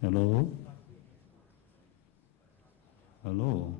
Hello? Hello?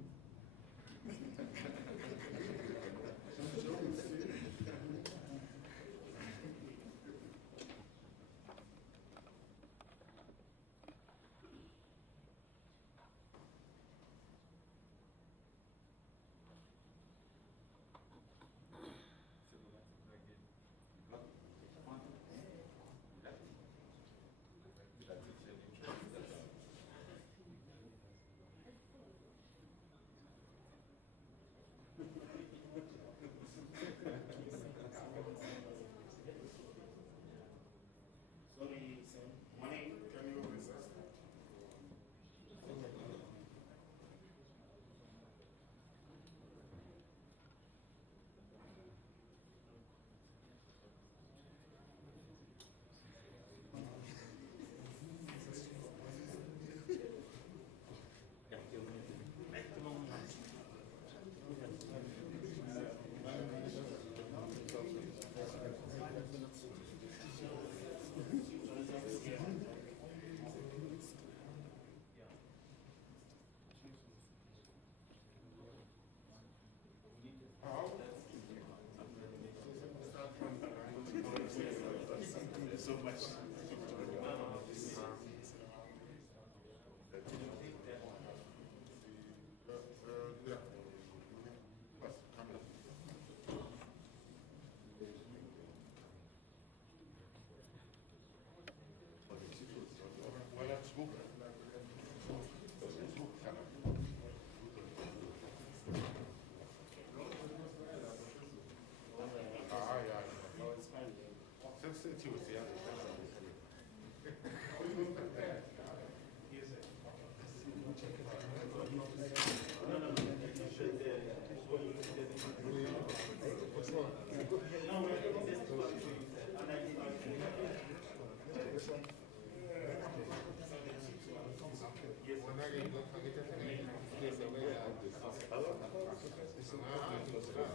Okay,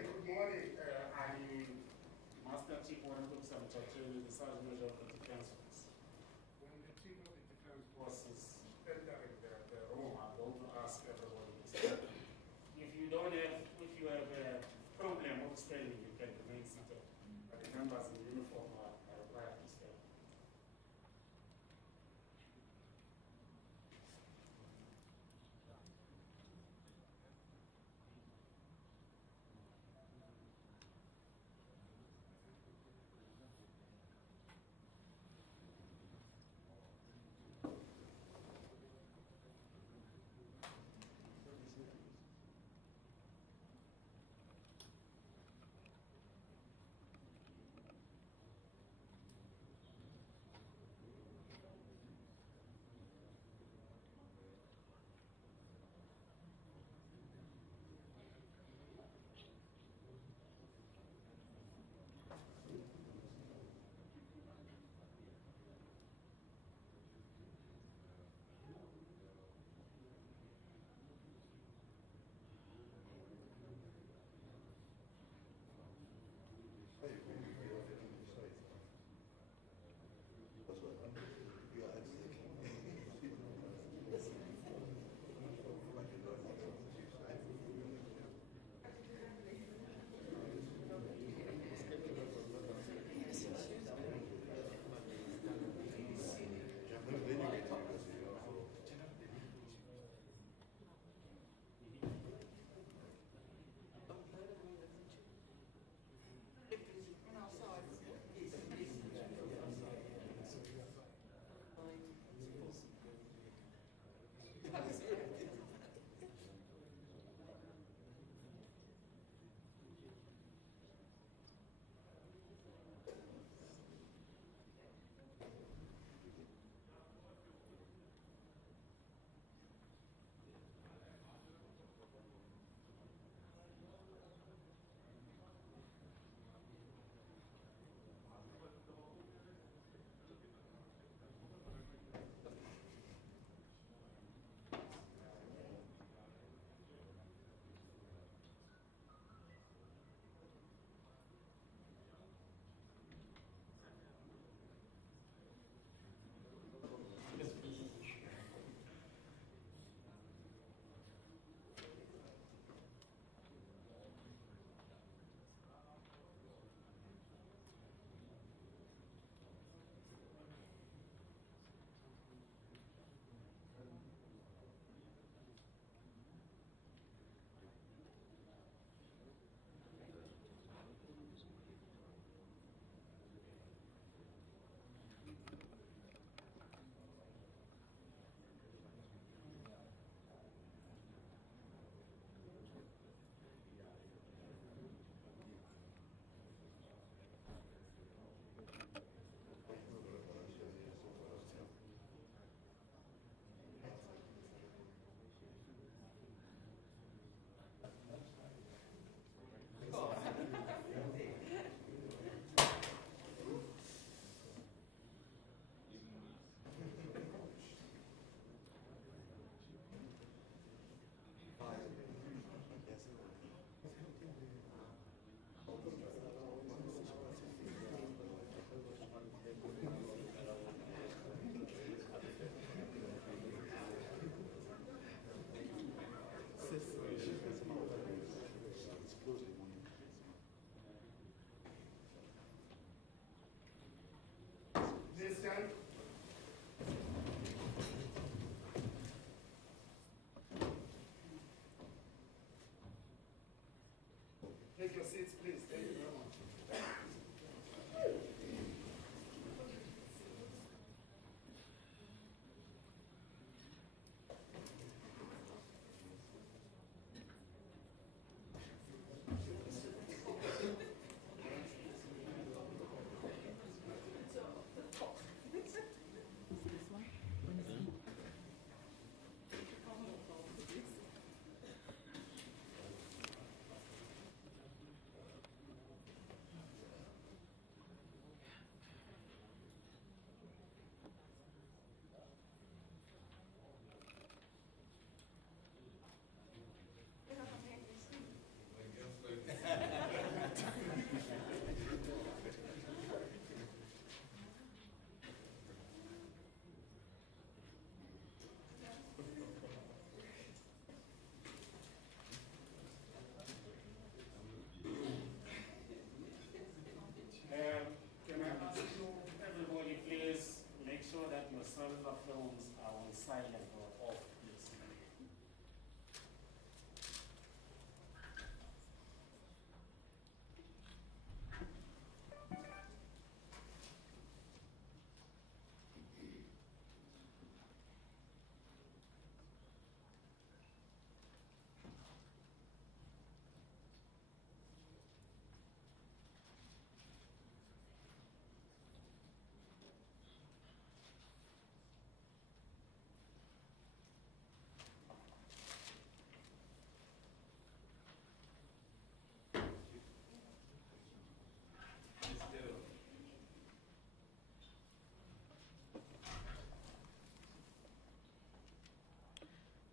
good morning. I'm Master Chief Warrant Officer Churchill with the Sergeant Major of the Defense Force. When the Chief of the Defense Force is entering the room, I'm going to ask everybody to stand. If you have a problem of standing, you can remain seated. But the members in uniform are required to stand. Please stand. Take your seats, please. Thank you very much.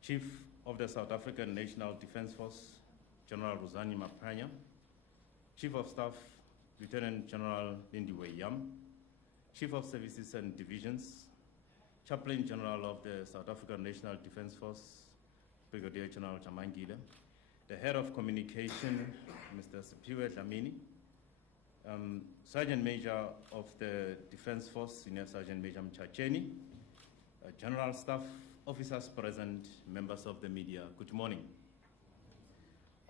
Chief of the South African National Defence Force, General Rosani Maphanya, Chief of Staff, Lieutenant General Lindiwe Yam, Chief of Services and Divisions, Chaplain General of the South African National Defence Force, Brigadier General Jamangile, the Head of Communication, Mr. Sipiwe Dlamini, Sergeant Major of the Defence Force, Senior Sergeant Major Mchacheni, General Staff, officers present, members of the media, good morning.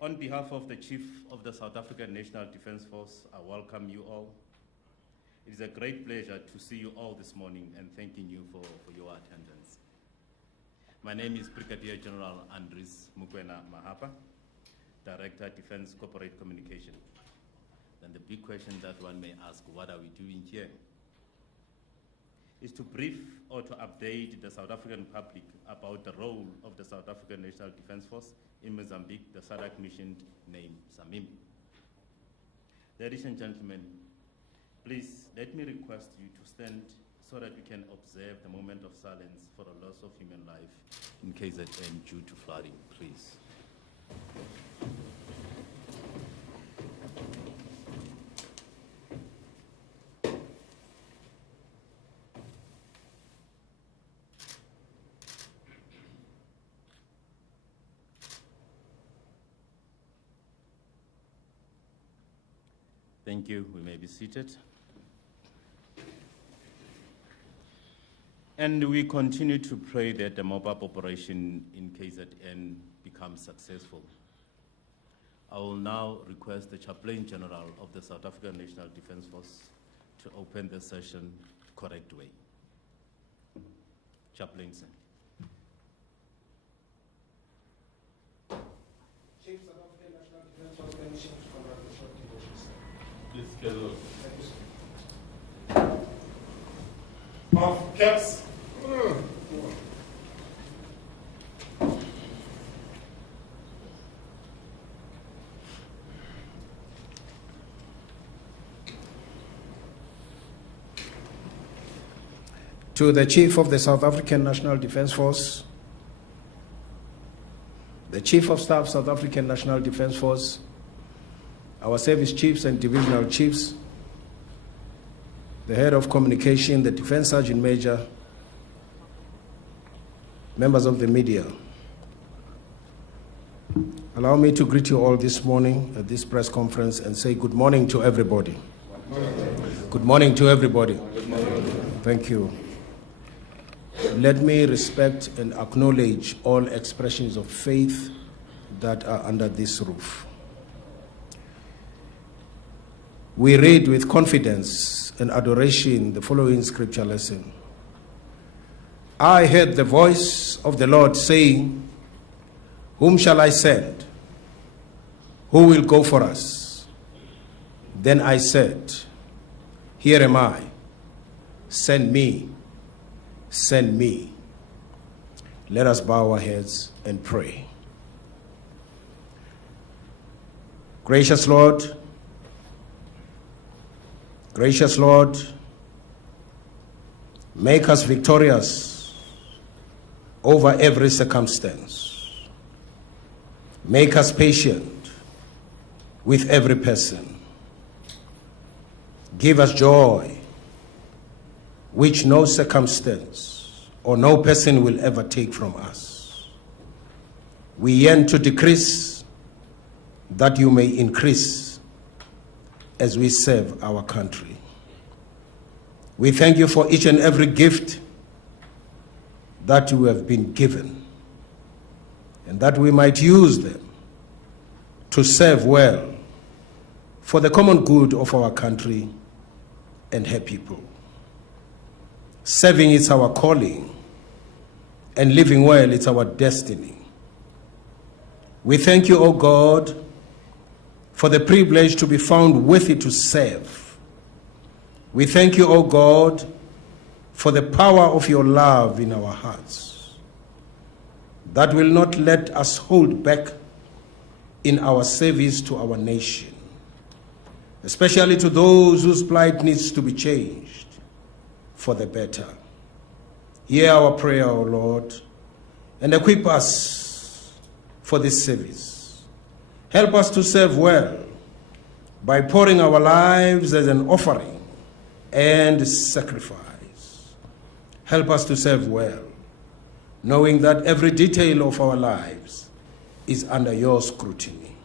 On behalf of the Chief of the South African National Defence Force, I welcome you all. It is a great pleasure to see you all this morning and thanking you for your attendance. My name is Brigadier General Andries Mukwena Mahapa, Director, Defence Corporate Communication. Then the big question that one may ask, what are we doing here? Is to brief or to update the South African public about the role of the South African National Defence Force in Mozambique, the SADC mission named SAMIM. Ladies and gentlemen, please let me request you to stand so that we can observe the moment of silence for the loss of human life in KZN due to flooding, please. Thank you. We may be seated. And we continue to pray that the mop-up operation in KZN becomes successful. I will now request the Chaplain General of the South African National Defence Force to open the session the correct way. Chaplain, sir. Chief South African National Defence Force permission to conduct the short devotion, sir. Please carry on. Thank you, sir. Off caps. To the Chief of the South African National Defence Force, the Chief of Staff, South African National Defence Force, our service chiefs and divisional chiefs, the Head of Communication, the Defence Sergeant Major, members of the media. Allow me to greet you all this morning at this press conference and say good morning to everybody. Good morning to everybody. Thank you. Let me respect and acknowledge all expressions of faith that are under this roof. We read with confidence and adoration the following scripture lesson. I heard the voice of the Lord saying, whom shall I send? Who will go for us? Then I said, here am I. Send me. Send me. Let us bow our heads and pray. Gracious Lord, make us victorious over every circumstance. Make us patient with every person. Give us joy which no circumstance or no person will ever take from us. We yearn to decrease that you may increase as we serve our country. We thank you for each and every gift that you have been given, and that we might use them to serve well for the common good of our country and her people. Serving is our calling, and living well is our destiny. We thank you, O God, for the privilege to be found worthy to serve. We thank you, O God, for the power of your love in our hearts that will not let us hold back in our service to our nation, especially to those whose plight needs to be changed for the better. Hear our prayer, O Lord, and equip us for this service. Help us to serve well by pouring our lives as an offering and sacrifice. Help us to serve well, knowing that every detail of our lives is under your scrutiny.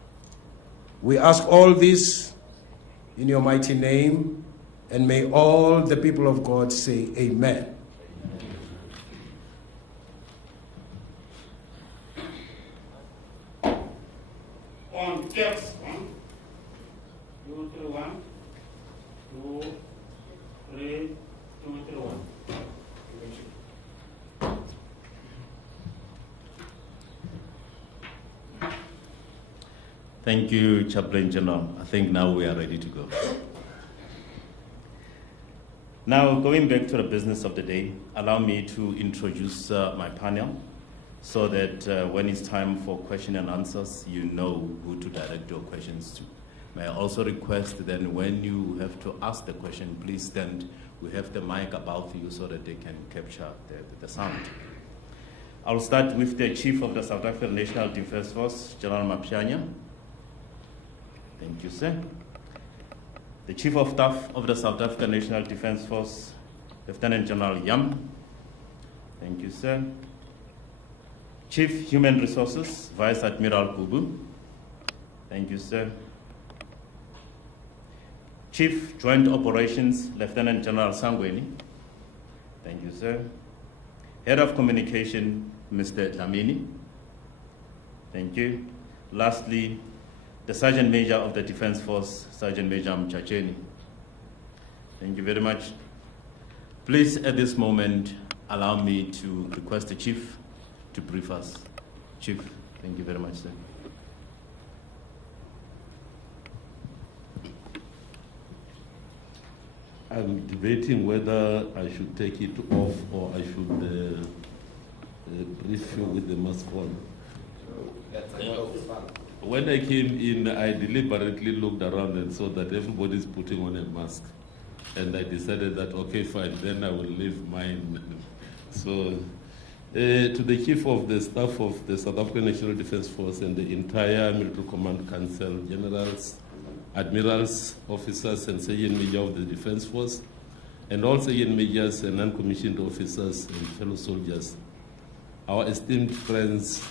We ask all this in your mighty name, and may all the people of God say amen. On caps, 1, 2, 3, 1, 2, 3, 2, 3, 1. Thank you, Chaplain General. I think now we are ready to go. Now, going back to the business of the day, allow me to introduce my panel so that when it's time for question and answers, you know who to direct your questions to. May I also request then when you have to ask the question, please stand. We have the mic about you so that they can capture the sound. I'll start with the Chief of the South African National Defence Force, General Mapshanya. Thank you, sir. The Chief of Staff of the South African National Defence Force, Lieutenant General Yam. Thank you, sir. Chief Human Resources, Vice Admiral Kubu. Thank you, sir. Chief Joint Operations, Lieutenant General Sangweni. Thank you, sir. Head of Communication, Mr. Dlamini. Thank you. Lastly, the Sergeant Major of the Defence Force, Sergeant Major Mchacheni. Thank you very much. Please, at this moment, allow me to request the Chief to brief us. Chief, thank you very much, sir. I'm debating whether I should take it off or I should brief you with the mask on. When I came in, I deliberately looked around and saw that everybody's putting on a mask. And I decided that, okay, fine, then I will leave mine. So, to the Chief of the Staff of the South African National Defence Force and the entire Military Command Council, generals, admirals, officers, and sergeant major of the Defence Force, and all sergeant majors and non-commissioned officers and fellow soldiers, our esteemed friends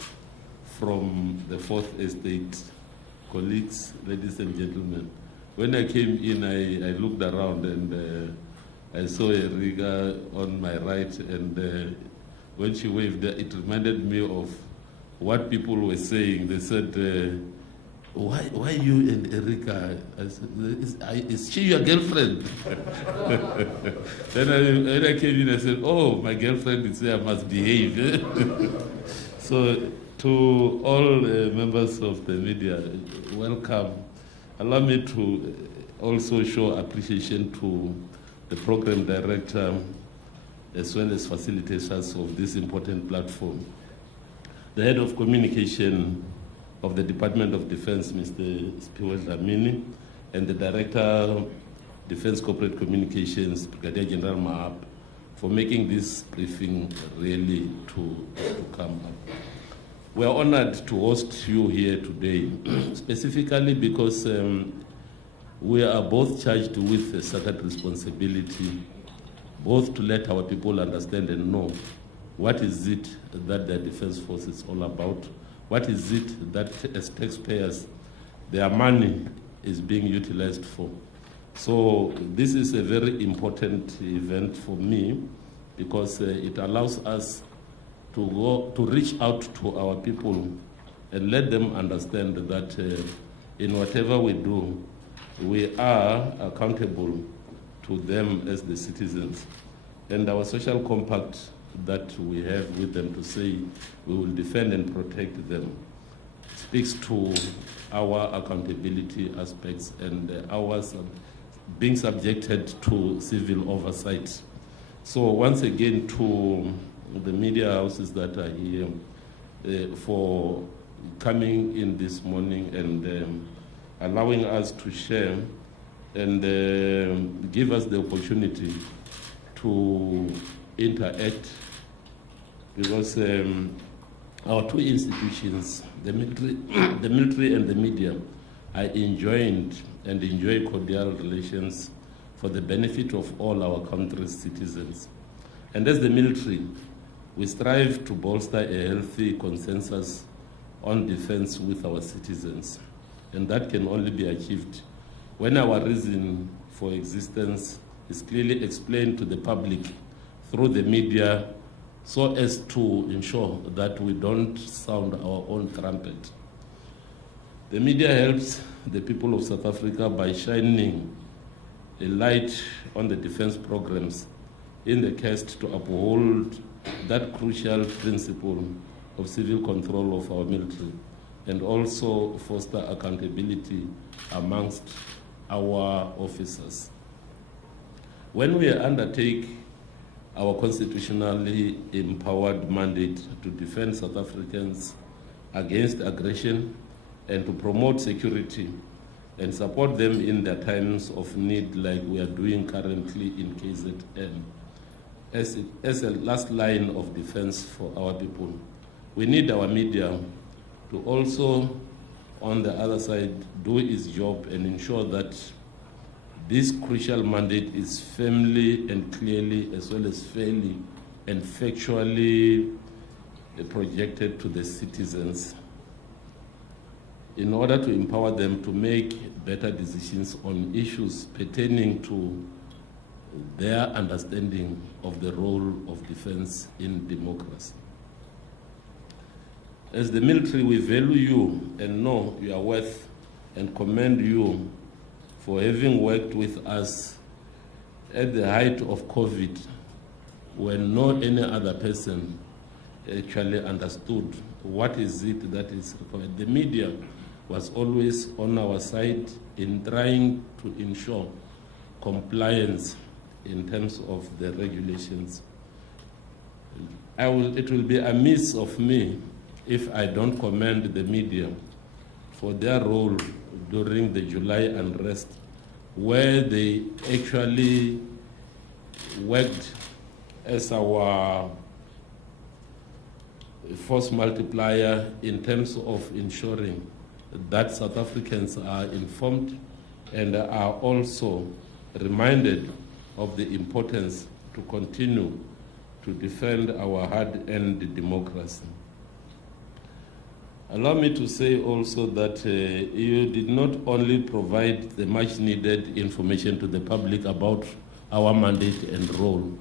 from the Fourth Estate, colleagues, ladies and gentlemen. When I came in, I looked around and I saw a rigger on my right, and when she waved, it reminded me of what people were saying. They said, why you and Erika? I said, is she your girlfriend? Then when I came in, I said, oh, my girlfriend is there, I must behave. So, to all members of the media, welcome. Allow me to also show appreciation to the program director as well as facilitators of this important platform. The head of communication of the Department of Defense, Mr. Spiwe Dlamini, and the Director Defense Corporate Communications, Brigadier General Mahab, for making this briefing really to come up. We are honored to host you here today, specifically because we are both charged with a sacred responsibility, both to let our people understand and know what is it that the Defense Force is all about, what is it that as taxpayers their money is being utilized for. So this is a very important event for me because it allows us to reach out to our people and let them understand that in whatever we do, we are accountable to them as the citizens. And our social compact that we have with them to say we will defend and protect them speaks to our accountability aspects and our being subjected to civil oversight. So once again, to the media houses that are here for coming in this morning and allowing us to share and give us the opportunity to interact, because our two institutions, the military and the media, are enjoined and enjoy cordial relations for the benefit of all our country's citizens. And as the military, we strive to bolster a healthy consensus on defense with our citizens. And that can only be achieved when our reason for existence is clearly explained to the public through the media, so as to ensure that we don't sound our own trumpet. The media helps the people of South Africa by shining a light on the defense programs in the quest to uphold that crucial principle of civil control of our military and also foster accountability amongst our officers. When we undertake our constitutionally empowered mandate to defend South Africans against aggression and to promote security and support them in their times of need, like we are doing currently in KZN, as a last line of defense for our people. We need our media to also, on the other side, do its job and ensure that this crucial mandate is firmly and clearly, as well as fairly and factually projected to the citizens in order to empower them to make better decisions on issues pertaining to their understanding of the role of defense in democracy. As the military, we value you and know your worth and commend you for having worked with us at the height of COVID, when no any other person actually understood what is it that is required. The media was always on our side in trying to ensure compliance in terms of the regulations. It will be amiss of me if I don't commend the media for their role during the July unrest, where they actually worked as our force multiplier in terms of ensuring that South Africans are informed and are also reminded of the importance to continue to defend our hard-earned democracy. Allow me to say also that you did not only provide the much-needed information to the public about our mandate and role,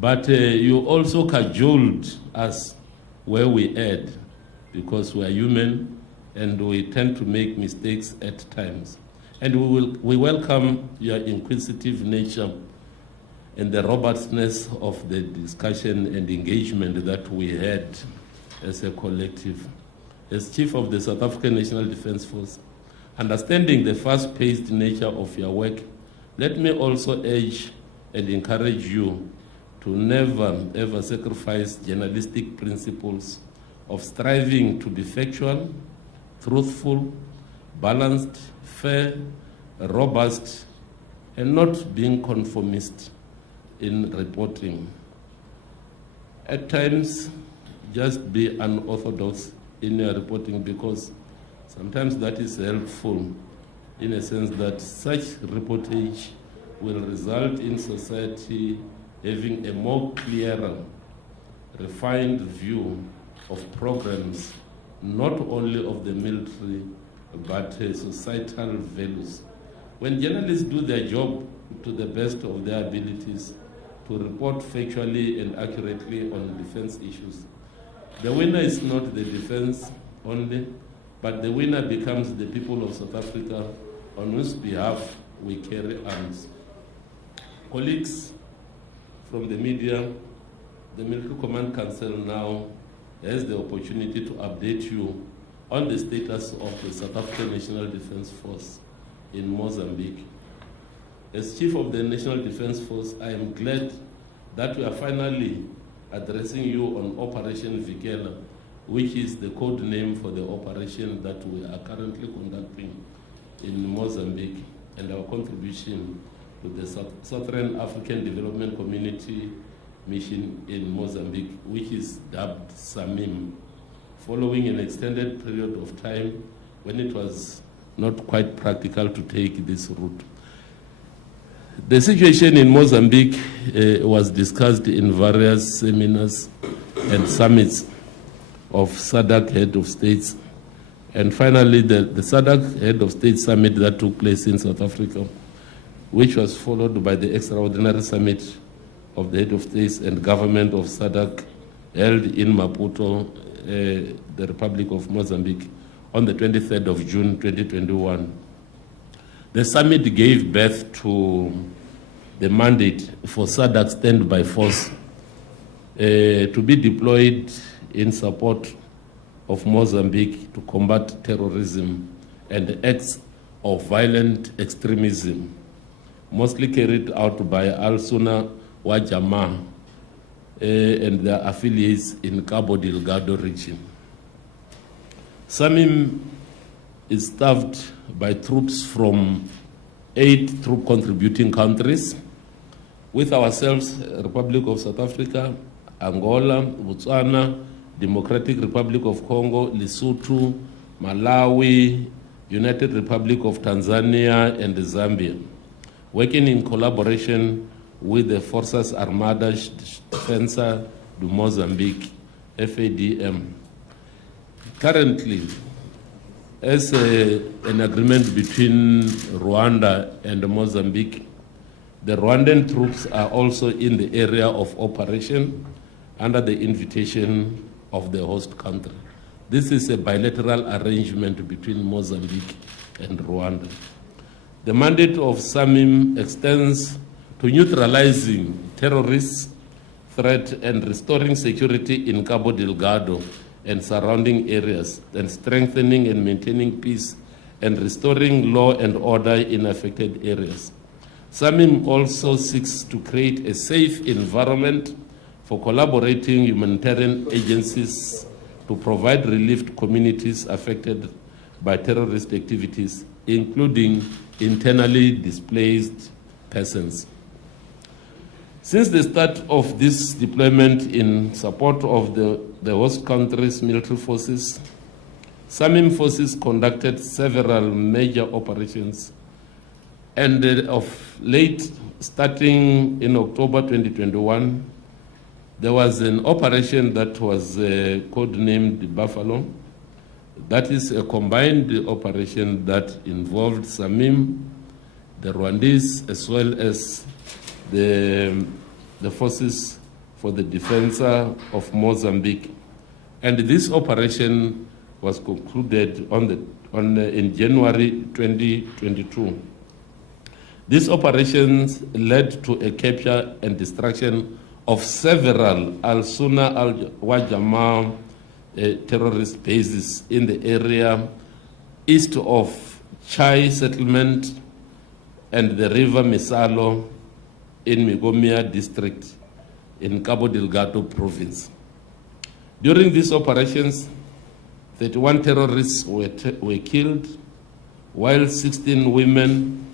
but you also cajoled us where we erred, because we are human and we tend to make mistakes at times. And we welcome your inquisitive nature and the robustness of the discussion and engagement that we had as a collective. As Chief of the South African National Defence Force, understanding the fast-paced nature of your work, let me also urge and encourage you to never, ever sacrifice journalistic principles of striving to be factual, truthful, balanced, fair, robust, and not being conformist in reporting. At times, just be unorthodox in your reporting, because sometimes that is helpful in a sense that such reportage will result in society having a more clearer, refined view of programs, not only of the military, but societal values. When journalists do their job to the best of their abilities to report factually and accurately on defense issues, the winner is not the defense only, but the winner becomes the people of South Africa on whose behalf we carry arms. Colleagues from the media, the Military Command Council now has the opportunity to update you on the status of the South African National Defence Force in Mozambique. As Chief of the National Defence Force, I am glad that we are finally addressing you on Operation Vikela, which is the code name for the operation that we are currently conducting in Mozambique, and our contribution to the Southern African Development Community mission in Mozambique, which is dubbed SAMIM, following an extended period of time when it was not quite practical to take this route. The situation in Mozambique was discussed in various seminars and summits of SADC head of states, and finally the SADC head of state summit that took place in South Africa, which was followed by the extraordinary summit of the head of states and government of SADC held in Maputo, the Republic of Mozambique, on the 23rd of June 2021. The summit gave birth to the mandate for SADC standby force to be deployed in support of Mozambique to combat terrorism and acts of violent extremism, mostly carried out by Al-Sunnah wa Jama'ah and their affiliates in Cabo Delgado region. SAMIM is staffed by troops from 8 troop contributing countries, with ourselves, Republic of South Africa, Angola, Botswana, Democratic Republic of Congo, Lesotho, Malawi, United Republic of Tanzania, and Zambia, working in collaboration with the Forças Armadas de Defensa do Mozambique, FADM. Currently, as an agreement between Rwanda and Mozambique, the Rwandan troops are also in the area of operation under the invitation of the host country. This is a bilateral arrangement between Mozambique and Rwanda. The mandate of SAMIM extends to neutralizing terrorist threat and restoring security in Cabo Delgado and surrounding areas, and strengthening and maintaining peace and restoring law and order in affected areas. SAMIM also seeks to create a safe environment for collaborating humanitarian agencies to provide relief to communities affected by terrorist activities, including internally displaced persons. Since the start of this deployment in support of the host country's military forces, SAMIM forces conducted several major operations, and of late, starting in October 2021, there was an operation that was codenamed Buffalo. That is a combined operation that involved SAMIM, the Rwandese, as well as the forces for the defense of Mozambique. And this operation was concluded in January 2022. These operations led to a capture and destruction of several Al-Sunnah wa Jama'ah terrorist bases in the area east of Chai settlement and the river Misalo in Migomia district in Cabo Delgado province. During these operations, 31 terrorists were killed, while 16 women,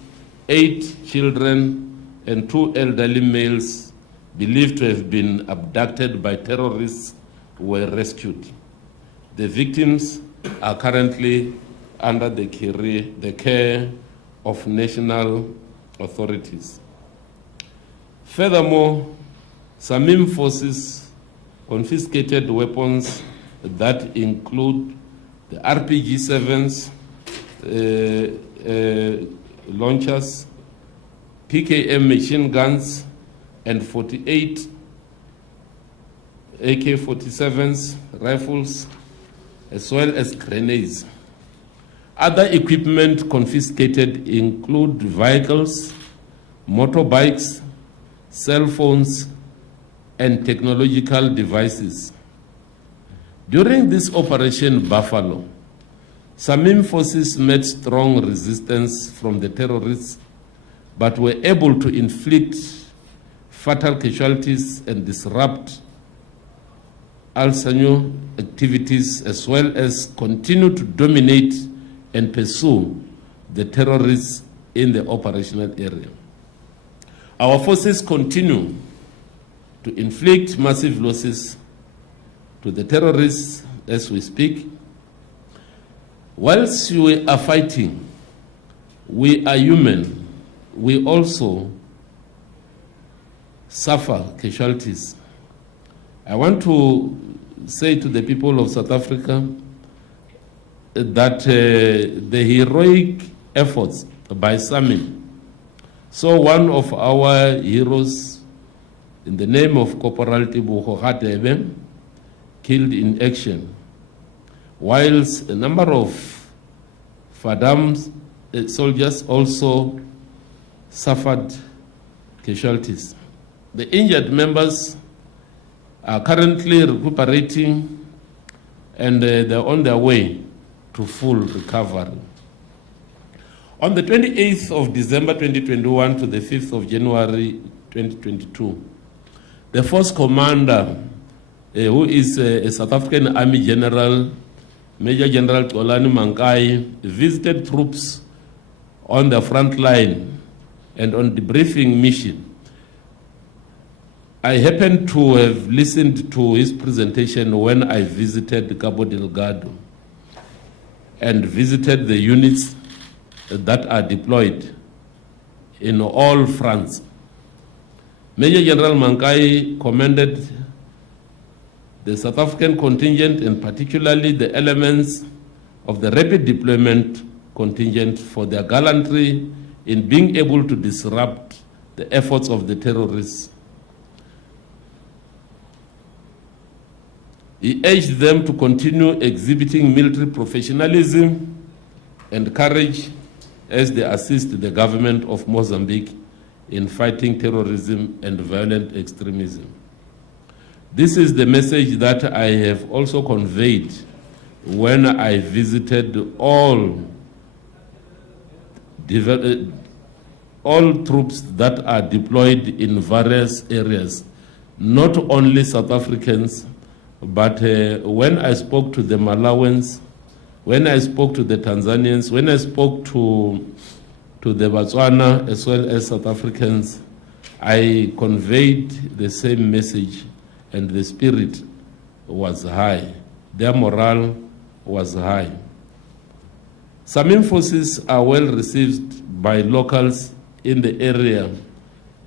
8 children, and 2 elderly males believed to have been abducted by terrorists were rescued. The victims are currently under the care of national authorities. Furthermore, SAMIM forces confiscated weapons that include the RPG-7s, launchers, PKM machine guns, and 48 AK-47s, rifles, as well as grenades. Other equipment confiscated include vehicles, motorbikes, cell phones, and technological devices. During this Operation Buffalo, SAMIM forces met strong resistance from the terrorists, but were able to inflict fatal casualties and disrupt Al-Sunnah activities, as well as continue to dominate and pursue the terrorists in the operational area. Our forces continue to inflict massive losses to the terrorists as we speak. Whilst we are fighting, we are human. We also suffer casualties. I want to say to the people of South Africa that the heroic efforts by SAMIM, so one of our heroes in the name of Corporal Tibuho Hatebe, killed in action, whilst a number of FADAM's soldiers also suffered casualties. The injured members are currently recuperating and they're on their way to full recovery. On the 28th of December 2021 to the 5th of January 2022, the force commander, who is a South African Army General, Major General Xolani Mankai, visited troops on the front line and on debriefing mission. I happened to have listened to his presentation when I visited Cabo Delgado and visited the units that are deployed in all fronts. Major General Mankai commended the South African contingent and particularly the elements of the rapid deployment contingent for their gallantry in being able to disrupt the efforts of the terrorists. He urged them to continue exhibiting military professionalism and courage as they assist the government of Mozambique in fighting terrorism and violent extremism. This is the message that I have also conveyed when I visited all troops that are deployed in various areas, not only South Africans, but when I spoke to the Malawans, when I spoke to the Tanzanians, when I spoke to the Botswana as well as South Africans, I conveyed the same message, and the spirit was high. Their morale was high. SAMIM forces are well received by locals in the area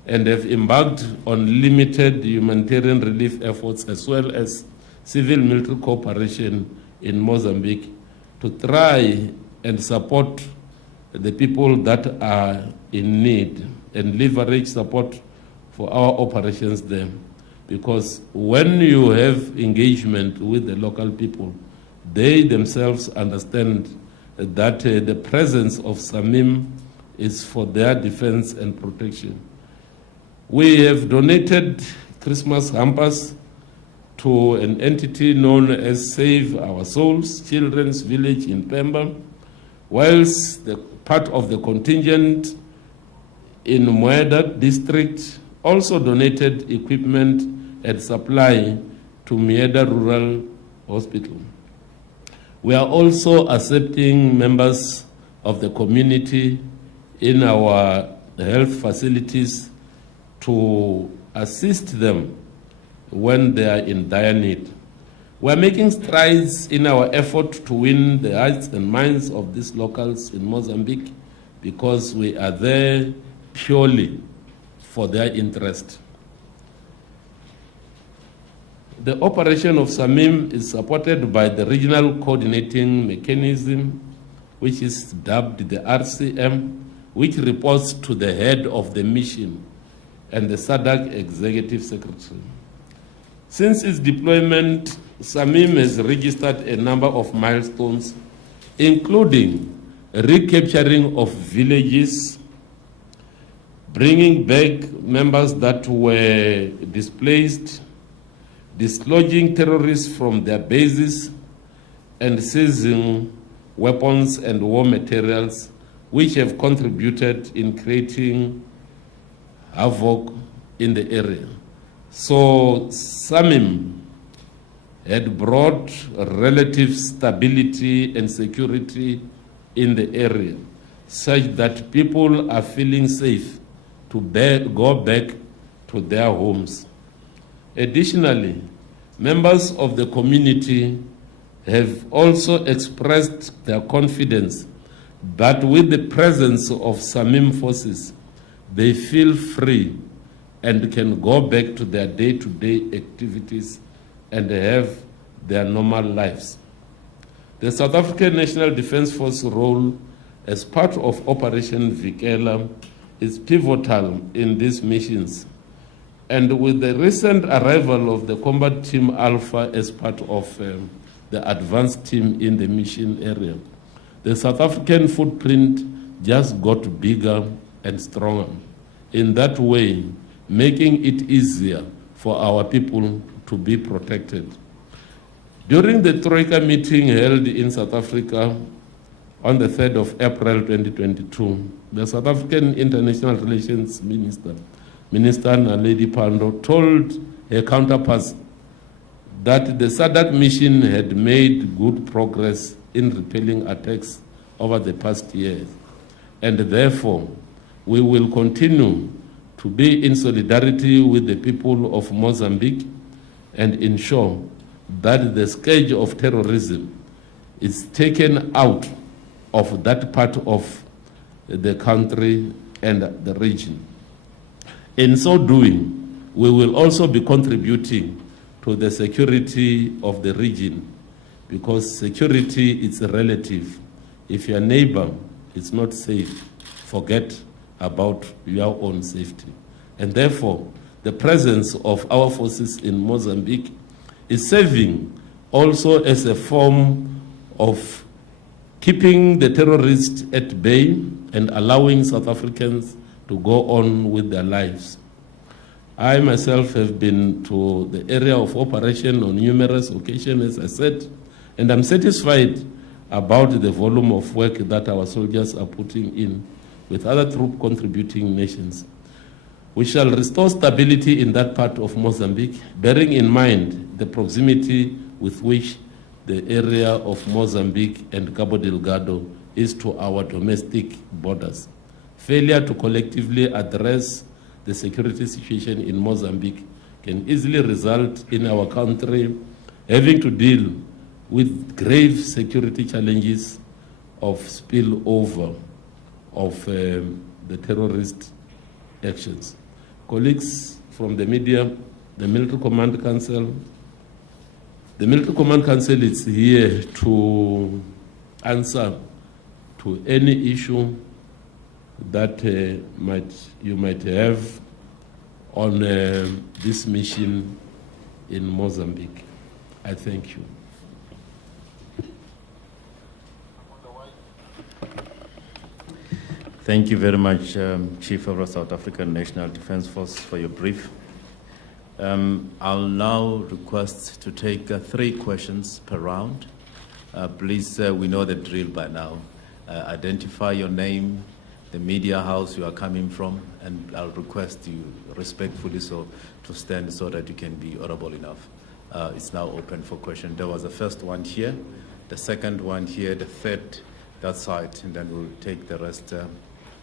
and have embarked on limited humanitarian relief efforts as well as civil-military cooperation in Mozambique to try and support the people that are in need and leverage support for our operations there. Because when you have engagement with the local people, they themselves understand that the presence of SAMIM is for their defense and protection. We have donated Christmas hampers to an entity known as Save Our Souls Children's Village in Pemba, whilst the part of the contingent in Mueda district also donated equipment and supply to Mueda Rural Hospital. We are also accepting members of the community in our health facilities to assist them when they are in dire need. We are making strides in our effort to win the hearts and minds of these locals in Mozambique because we are there purely for their interest. The operation of SAMIM is supported by the Regional Coordinating Mechanism, which is dubbed the RCM, which reports to the head of the mission and the SADC Executive Secretary. Since its deployment, SAMIM has registered a number of milestones, including recapturing of villages, bringing back members that were displaced, dislodging terrorists from their bases, and seizing weapons and war materials which have contributed in creating havoc in the area. So SAMIM had brought relative stability and security in the area, such that people are feeling safe to go back to their homes. Additionally, members of the community have also expressed their confidence that with the presence of SAMIM forces, they feel free and can go back to their day-to-day activities and have their normal lives. The South African National Defence Force role as part of Operation Vikela is pivotal in these missions. And with the recent arrival of the Combat Team Alpha as part of the advanced team in the mission area, the South African footprint just got bigger and stronger. In that way, making it easier for our people to be protected. During the Troika meeting held in South Africa on the 3rd of April 2022, the South African International Relations Minister, Minister Naledi Pandor, told her counterparts that the SADC mission had made good progress in repelling attacks over the past years, and therefore we will continue to be in solidarity with the people of Mozambique and ensure that the scourge of terrorism is taken out of that part of the country and the region. In so doing, we will also be contributing to the security of the region, because security is relative. If your neighbor is not safe, forget about your own safety. And therefore, the presence of our forces in Mozambique is serving also as a form of keeping the terrorists at bay and allowing South Africans to go on with their lives. I myself have been to the area of operation on numerous occasions, as I said, and I'm satisfied about the volume of work that our soldiers are putting in with other troop contributing nations. We shall restore stability in that part of Mozambique, bearing in mind the proximity with which the area of Mozambique and Cabo Delgado is to our domestic borders. Failure to collectively address the security situation in Mozambique can easily result in our country having to deal with grave security challenges of spillover of the terrorist actions. Colleagues from the media, the Military Command Council, the Military Command Council is here to answer to any issue that you might have on this mission in Mozambique. I thank you. Thank you very much, Chief of the South African National Defence Force, for your brief. I'll now request to take 3 questions per round. Please, we know the drill by now. Identify your name, the media house you are coming from, and I'll request you respectfully to stand so that you can be audible enough. It's now open for questions. There was the first one here, the second one here, the third that side, and then we'll take the rest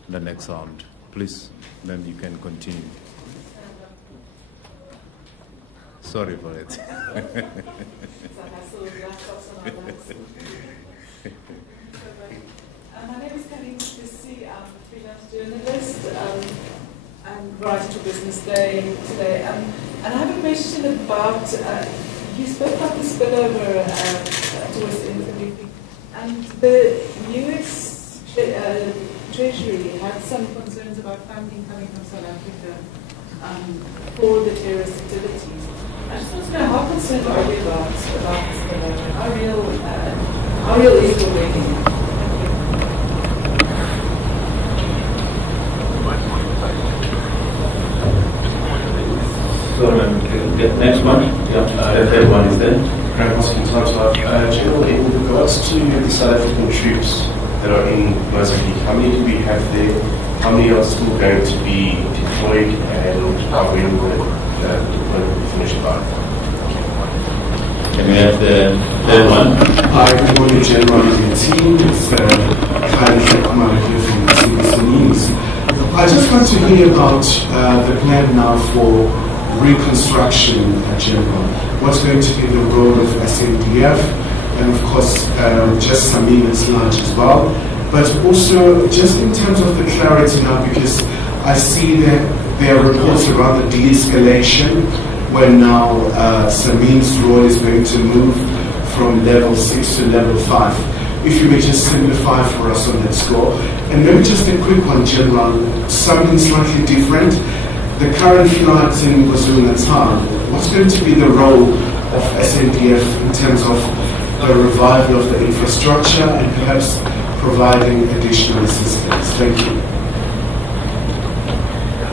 the next round. Please, then you can continue. Sorry for it. My name is Karim Sisi. I'm a freelance journalist. I'm writing to Business Day today. And I have a question about, you spoke about the spillover towards the end of the meeting. And the US Treasury had some concerns about funding coming from South Africa for the terrorist activities. I just want to know, how concerned are you about the spillover? How real is the waiting? So, next one. Yeah, the third one is there. General, in regards to the South African troops that are in Mozambique, how many do we have there? How many are still going to be deployed, and when will the deployment be finished by? Can we have the third one? Hi, good morning, General and the team. It's Khalid Ahmad here from CBC News. I just want to hear about the plan now for reconstruction, General? What's going to be the role of SANDF? And of course, just Samin at large as well. But also, just in terms of the clarity now, because I see that there are reports around the de-escalation, where now Samin's role is going to move from level 6 to level 5. If you may just simplify for us on that score. And maybe just a quick one, General, something slightly different. The current floods in KwaZulu-Natal, what's going to be the role of SANDF in terms of the revival of the infrastructure and perhaps providing additional assistance? Thank you.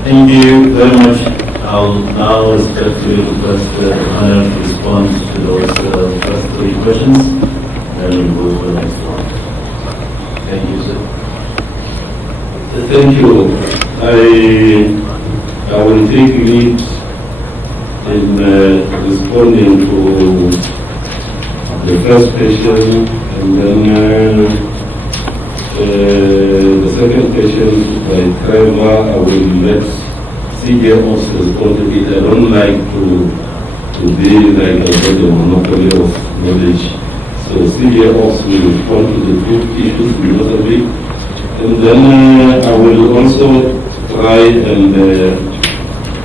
Thank you very much. I'll now respectfully request the panel to respond to those first 3 questions, and we'll go to the next one. Thank you, sir. Thank you. I will take lead in responding to the first question, and then the second question by Trevor. I will let CJ also respond to it. I don't like to be like a monopoly of knowledge. So CJ also will respond to the 2 issues in Mozambique. And then I will also try and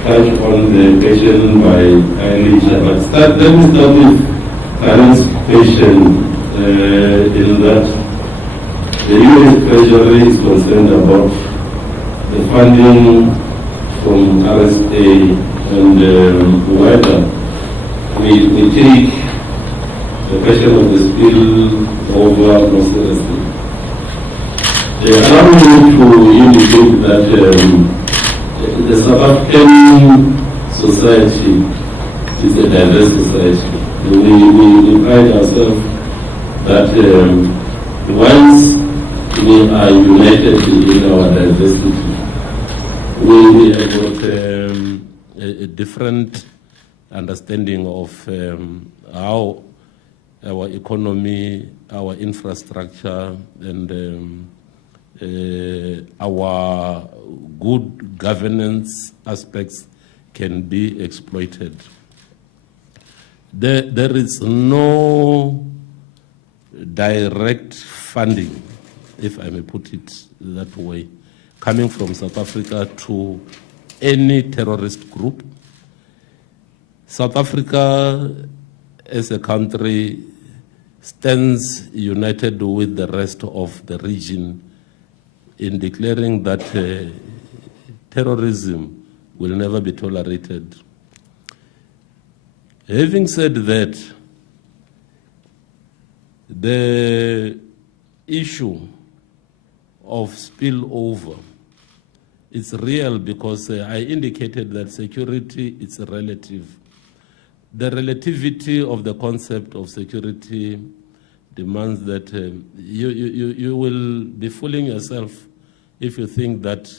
touch on the question by Alicia. But let me start with Karen's question in that the U.S. Treasury is concerned about the funding from RSA and whether we take the question of the spill over more seriously. Allow me to indicate that the South African society is a diverse society. We pride ourselves that once we are united in our diversity, we have got a different understanding of how our economy, our infrastructure, and our good governance aspects can be exploited. There is no direct funding, if I may put it that way, coming from South Africa to any terrorist group. South Africa as a country stands united with the rest of the region in declaring that terrorism will never be tolerated. Having said that, the issue of spillover is real because I indicated that security is relative. The relativity of the concept of security demands that you will be fooling yourself if you think that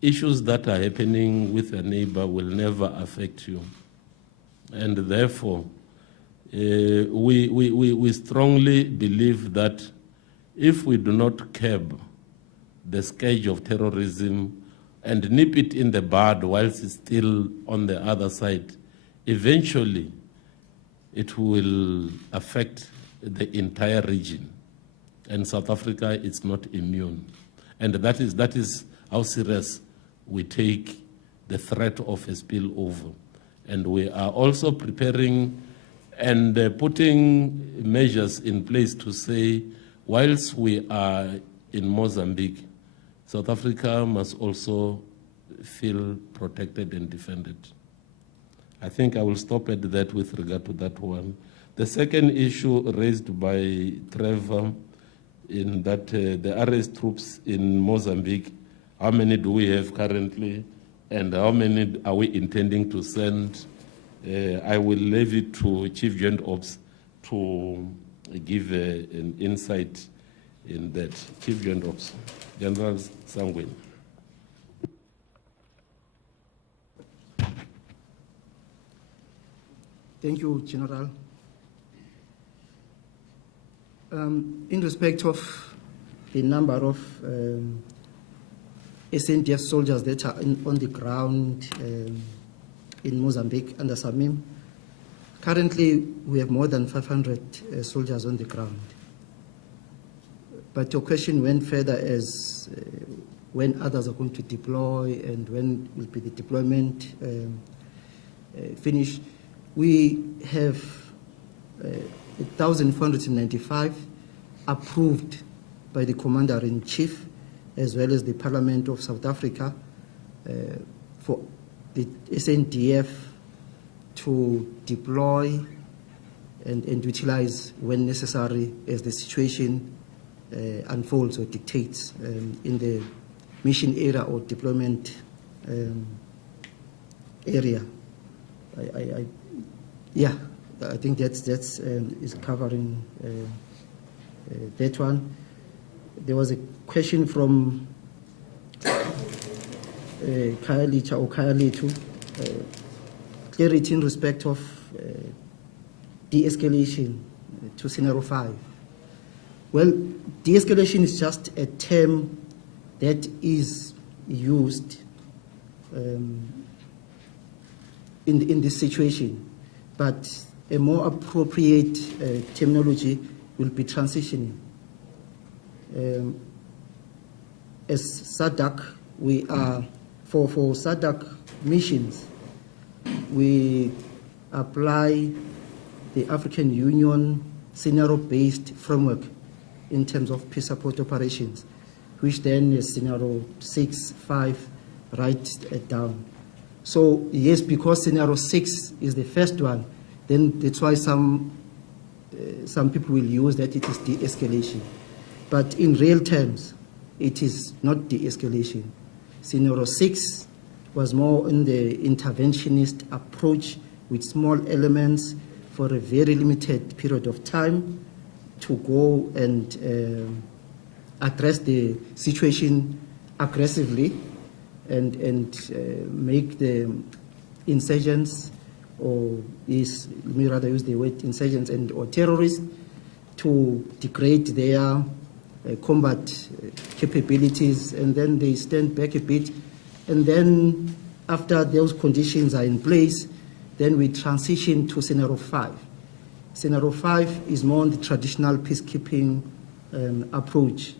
issues that are happening with a neighbor will never affect you. And therefore, we strongly believe that if we do not curb the scourge of terrorism and nip it in the bud whilst it's still on the other side, eventually it will affect the entire region. And South Africa is not immune. And that is how serious we take the threat of a spillover. And we are also preparing and putting measures in place to say, whilst we are in Mozambique, South Africa must also feel protected and defended. I think I will stop at that with regard to that one. The second issue raised by Trevor in that the RS troops in Mozambique, how many do we have currently and how many are we intending to send? I will leave it to Chief Joint Ops to give an insight in that. Chief Joint Ops, General Sangwin. Thank you, General. In respect of the number of SANDF soldiers that are on the ground in Mozambique under SAMIM. Currently, we have more than 500 soldiers on the ground. But your question went further as when others are going to deploy and when will be the deployment finished. We have 1,495 approved by the Commander-in-Chief as well as the Parliament of South Africa for the SANDF to deploy and utilize when necessary as the situation unfolds or dictates in the mission area or deployment area. I think that's is covering that one. There was a question from Kayalitu, clarity in respect of de-escalation to scenario 5. Well, de-escalation is just a term that is used in this situation, but a more appropriate terminology will be transitioning. As SADC, we are, for SADC missions, we apply the African Union scenario-based framework in terms of peace support operations, which then is scenario 6, 5, right down. So yes, because scenario 6 is the first one, then that's why some people will use that it is de-escalation. But in real terms, it is not de-escalation. Scenario 6 was more in the interventionist approach with small elements for a very limited period of time to go and address the situation aggressively and make the insurgents, or let me rather use the word insurgents and or terrorists, to degrade their combat capabilities, and then they stand back a bit, and then after those conditions are in place, then we transition to scenario 5. Scenario 5 is more on the traditional peacekeeping approach.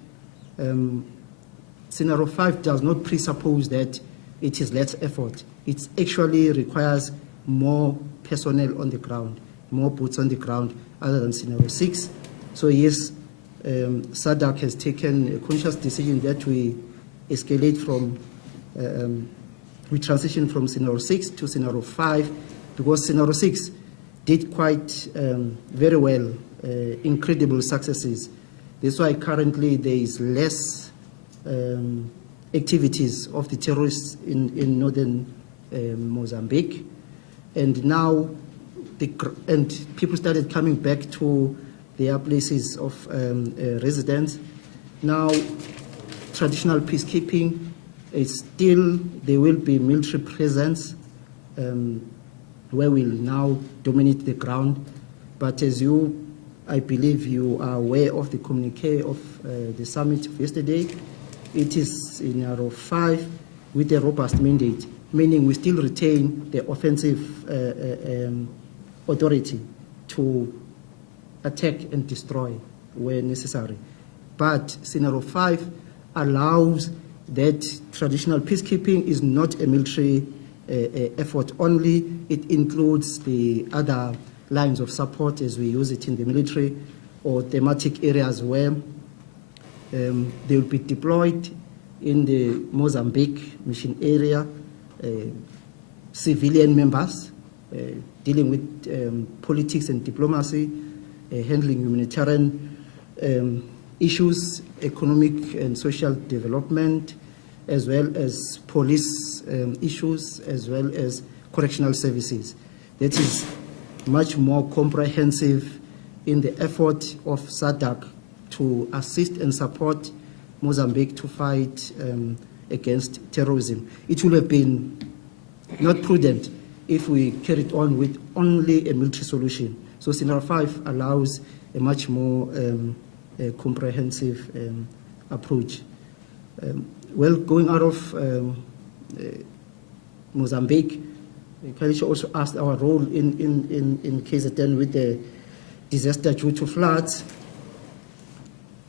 Scenario 5 does not presuppose that it is less effort. It actually requires more personnel on the ground, more boots on the ground, other than scenario 6. So yes, SADC has taken a conscious decision that we escalate from, we transition from scenario 6 to scenario 5, because scenario 6 did quite very well, incredible successes. That's why currently there is less activities of the terrorists in northern Mozambique, and now people started coming back to their places of residence. Now, traditional peacekeeping is still, there will be military presence where we'll now dominate the ground. But as I believe you are aware of the communique of the summit of yesterday, it is scenario 5 with a robust mandate, meaning we still retain the offensive authority to attack and destroy where necessary. But scenario 5 allows that traditional peacekeeping is not a military effort only. It includes the other lines of support as we use it in the military, or thematic areas where they will be deployed in the Mozambique mission area, civilian members dealing with politics and diplomacy, handling humanitarian issues, economic and social development, as well as police issues, as well as correctional services. That is much more comprehensive in the effort of SADC to assist and support Mozambique to fight against terrorism. It would have been not prudent if we carried on with only a military solution. So scenario 5 allows a much more comprehensive approach. Well, going out of Mozambique, Kalisha also asked our role in KZN with the disaster due to floods.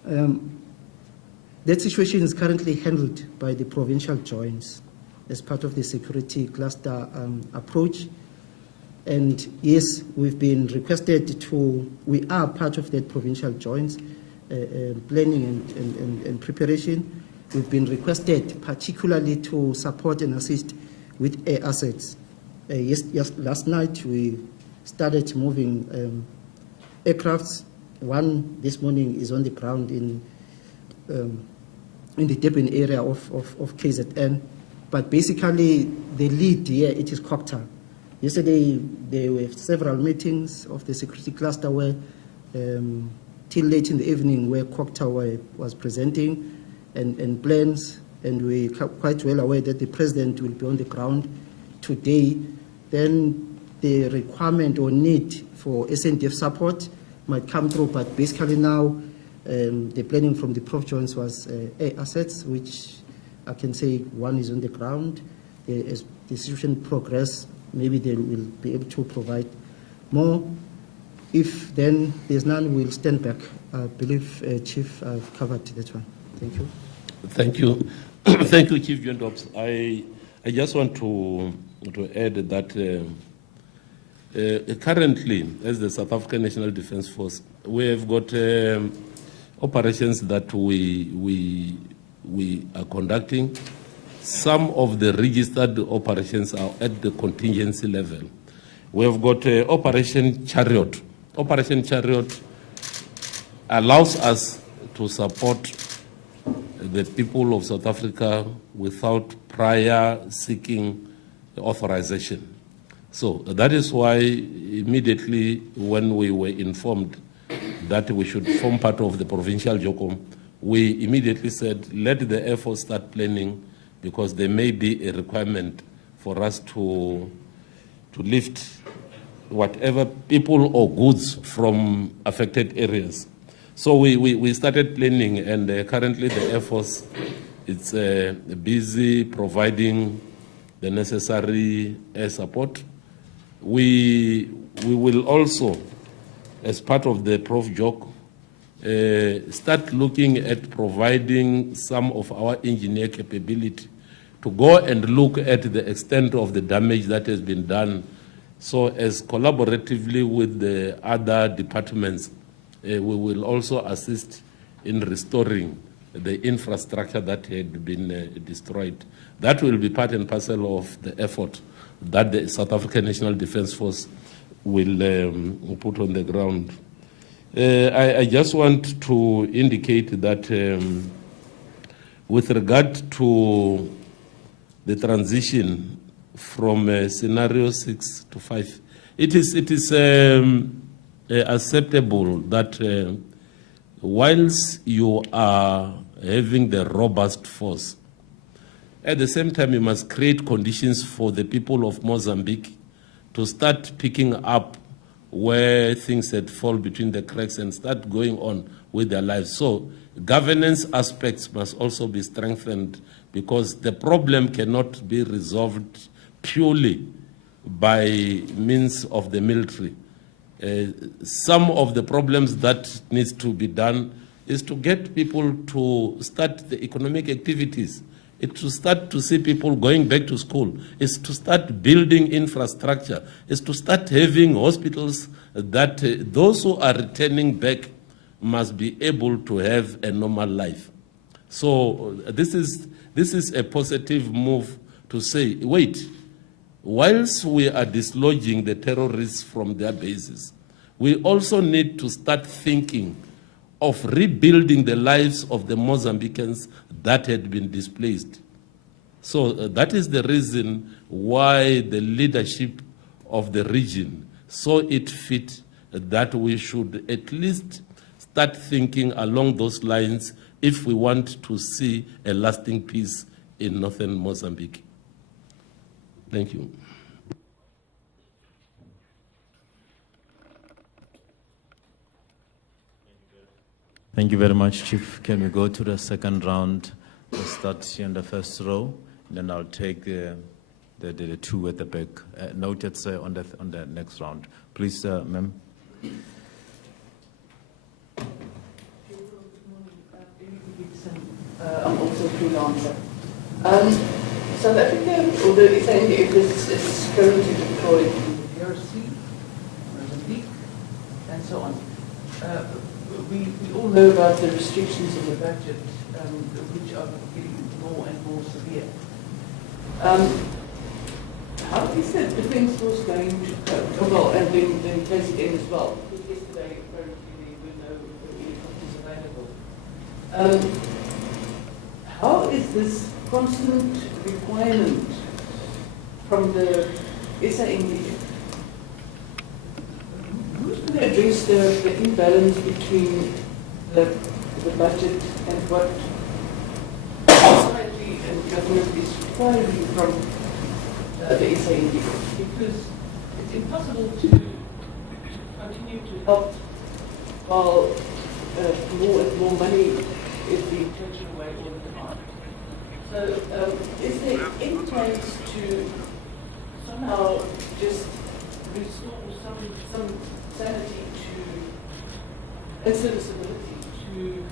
That situation is currently handled by the provincial joints as part of the security cluster approach. And yes, we've been requested we are part of that provincial joints planning and preparation. We've been requested particularly to support and assist with air assets. Last night we started moving aircrafts. One this morning is on the ground in the Durban area of KZN. But basically the lead here, it is Cocta. Yesterday there were several meetings of the security cluster where till late in the evening where Cocta was presenting and plans, and we're quite well aware that the president will be on the ground today. Then the requirement or need for SANDF support might come through, but basically now the planning from the Prof Jones was air assets, which I can say one is on the ground. As the situation progress, maybe they will be able to provide more. If then there's none, we'll stand back. I believe, Chief, I've covered that one. Thank you. Thank you. Thank you, Chief Joint Ops. I just want to add that currently, as the South African National Defence Force, we have got operations that we are conducting. Some of the registered operations are at the contingency level. We have got Operation Chariot. Operation Chariot allows us to support the people of South Africa without prior seeking authorization. So that is why immediately when we were informed that we should form part of the provincial JOCOM, we immediately said, let the Air Force start planning, because there may be a requirement for us to lift whatever people or goods from affected areas. So we started planning, and currently the Air Force is busy providing the necessary air support. We will also, as part of the Prof JOC, start looking at providing some of our engineer capability to go and look at the extent of the damage that has been done, so as collaboratively with the other departments, we will also assist in restoring the infrastructure that had been destroyed. That will be part and parcel of the effort that the South African National Defence Force will put on the ground. I just want to indicate that with regard to the transition from scenario 6 to 5, it is acceptable that whilst you are having the robust force, at the same time you must create conditions for the people of Mozambique to start picking up where things had fallen between the cracks and start going on with their lives. So governance aspects must also be strengthened, because the problem cannot be resolved purely by means of the military. Some of the problems that needs to be done is to get people to start the economic activities. It's to start to see people going back to school. It's to start building infrastructure. It's to start having hospitals that those who are returning back must be able to have a normal life. So this is a positive move to say, wait, whilst we are dislodging the terrorists from their bases, we also need to start thinking of rebuilding the lives of the Mozambicans that had been displaced. So that is the reason why the leadership of the region saw it fit that we should at least start thinking along those lines if we want to see a lasting peace in northern Mozambique. Thank you. Thank you very much, Chief. Can we go to the second round? We'll start here in the first row, and then I'll take the two at the back. Noted, sir, on the next round. Please, ma'am. I'm also a freelancer. South Africa, although SANDF is currently deployed in the DRC, Mozambique, and so on. We all know about the restrictions of the budget, which are getting more and more severe. How is the Defence Force going to cope? Well, and then place again as well, because yesterday apparently there were no helicopters available. How is this constant requirement from the SANDF? Who's going to address the imbalance between the budget and what society and government is requiring from the SANDF? Because it's impossible to continue to help while more and more money is being taken away all the time. So, is there any plans to somehow just restore some sanity to and serviceability to,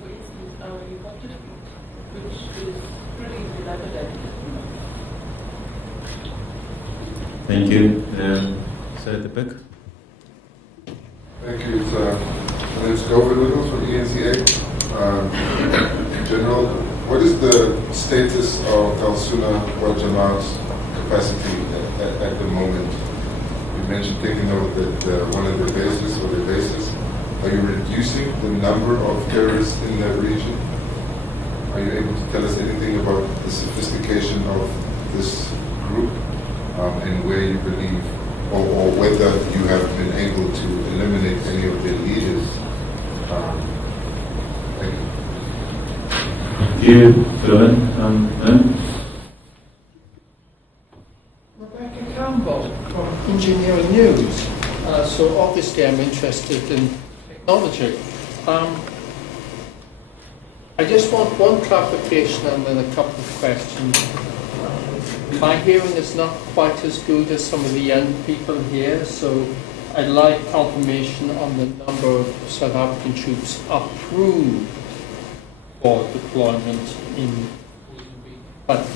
for instance, our helicopter fleet, which is pretty dilapidated? Thank you. Sir at the back. Thank you. My name is Governor Williams from ENCA. General, what is the status of Al-Suna Wal Jama'at's capacity at the moment? You mentioned taking over one of their bases or their bases. Are you reducing the number of terrorists in that region? Are you able to tell us anything about the sophistication of this group and where you believe, or whether you have been able to eliminate any of their leaders? Thank you. Thank you, Philip. Rebecca Campbell from Engineering News. So obviously I'm interested in technology. I just want one clarification and then a couple of questions. My hearing is not quite as good as some of the young people here, so I'd like confirmation on the number of South African troops approved for deployment in Mozambique. But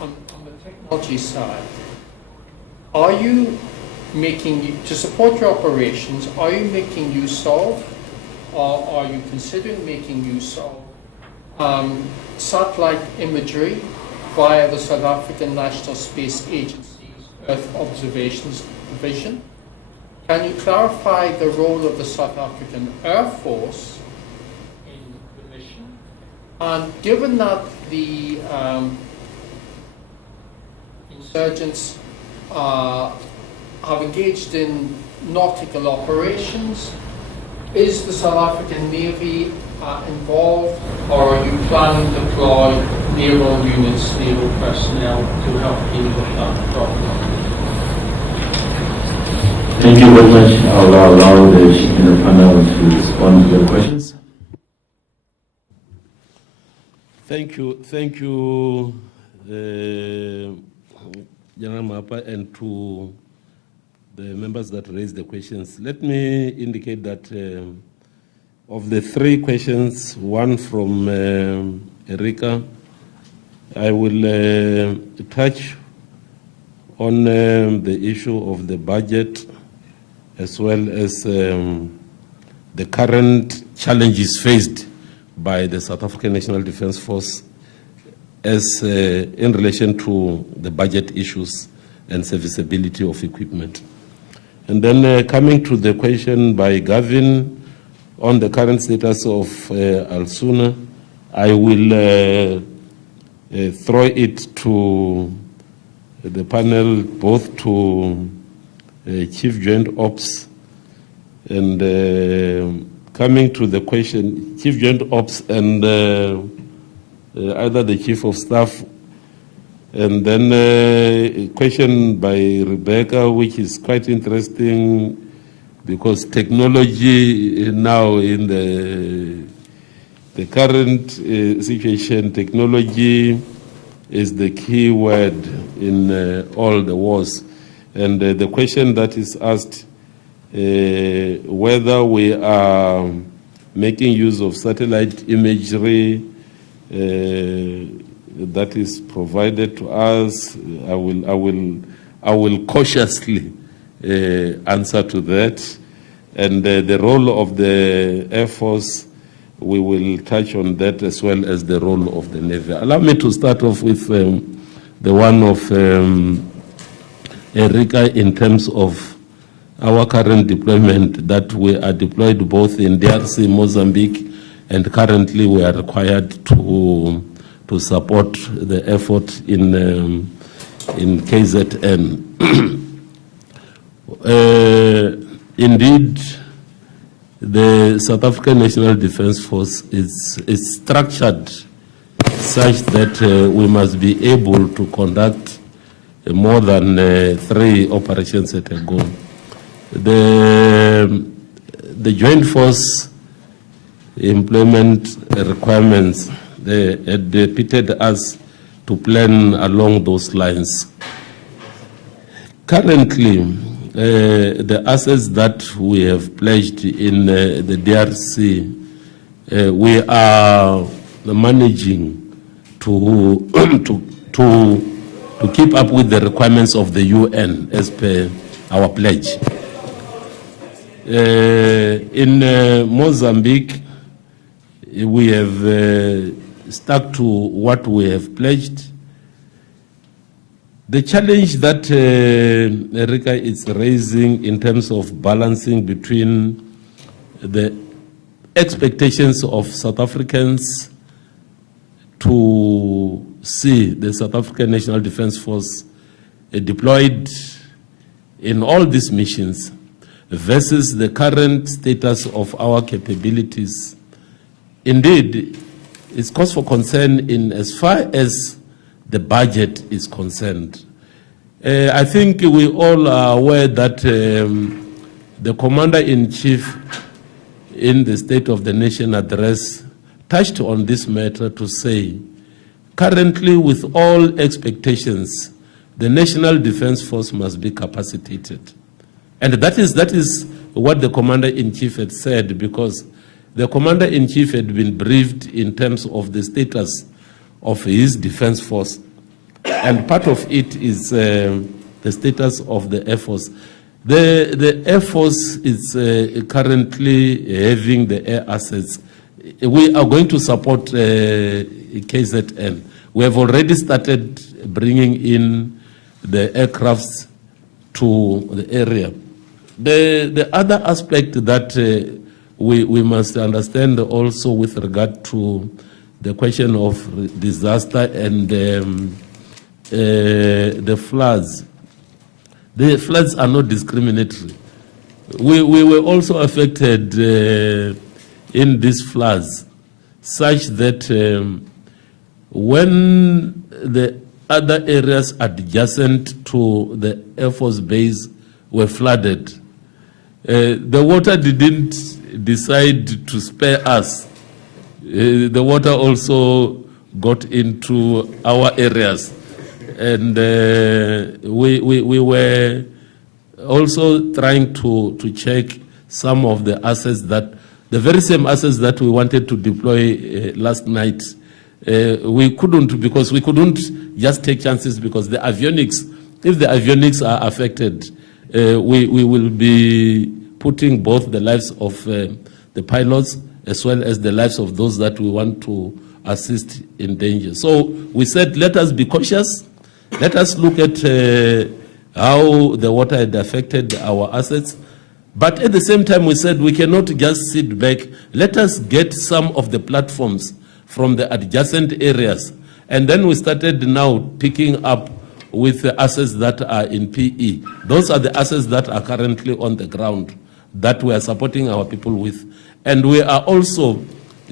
on the technology side, are you making, to support your operations, are you making use of, or are you considering making use of satellite imagery via the South African National Space Agency's Earth Observations Division? Can you clarify the role of the South African Air Force in the mission? And given that the insurgents have engaged in nautical operations, is the South African Navy involved, or are you planning to deploy naval units, naval personnel to help deal with that problem? Thank you very much. I'll allow the chief in the panel to respond to your questions. Thank you, General Mapa, and to the members that raised the questions. Let me indicate that of the three questions, one from Erika, I will touch on the issue of the budget as well as the current challenges faced by the South African National Defence Force as in relation to the budget issues and serviceability of equipment. And then coming to the question by Gavin on the current status of Al-Suna, I will throw it to the panel, both to Chief Joint Ops and coming to the question, Chief Joint Ops and either the Chief of Staff, and then a question by Rebecca, which is quite interesting because technology now in the current situation, technology is the key word in all the wars. And the question that is asked, whether we are making use of satellite imagery that is provided to us, I will cautiously answer to that. And the role of the Air Force, we will touch on that, as well as the role of the Navy. Allow me to start off with the one of Erika in terms of our current deployment, that we are deployed both in DRC, Mozambique, and currently we are required to support the effort in KZN. Indeed, the South African National Defence Force is structured such that we must be able to conduct more than 3 operations at a go. The Joint Force employment requirements, they pitted us to plan along those lines. Currently, the assets that we have pledged in the DRC, we are managing to keep up with the requirements of the UN as per our pledge. In Mozambique, we have stuck to what we have pledged. The challenge that Erika is raising in terms of balancing between the expectations of South Africans to see the South African National Defence Force deployed in all these missions versus the current status of our capabilities, indeed, it's cause for concern in as far as the budget is concerned. I think we all are aware that the Commander-in-Chief in the State of the Nation address touched on this matter to say, currently with all expectations, the National Defence Force must be capacitated. And that is what the Commander-in-Chief had said, because the Commander-in-Chief had been briefed in terms of the status of his defense force. And part of it is the status of the Air Force. The Air Force is currently having the air assets. We are going to support KZN. We have already started bringing in the aircrafts to the area. The other aspect that we must understand also with regard to the question of disaster and the floods. The floods are not discriminatory. We were also affected in these floods, such that when the other areas adjacent to the Air Force base were flooded, the water didn't decide to spare us. The water also got into our areas. And we were also trying to check some of the assets that, the very same assets that we wanted to deploy last night. We couldn't, because we couldn't just take chances, because the avionics, if the avionics are affected, we will be putting both the lives of the pilots as well as the lives of those that we want to assist in danger. So we said, let us be cautious. Let us look at how the water had affected our assets. But at the same time, we said we cannot just sit back. Let us get some of the platforms from the adjacent areas. And then we started now picking up with the assets that are in PE. Those are the assets that are currently on the ground that we are supporting our people with. And we are also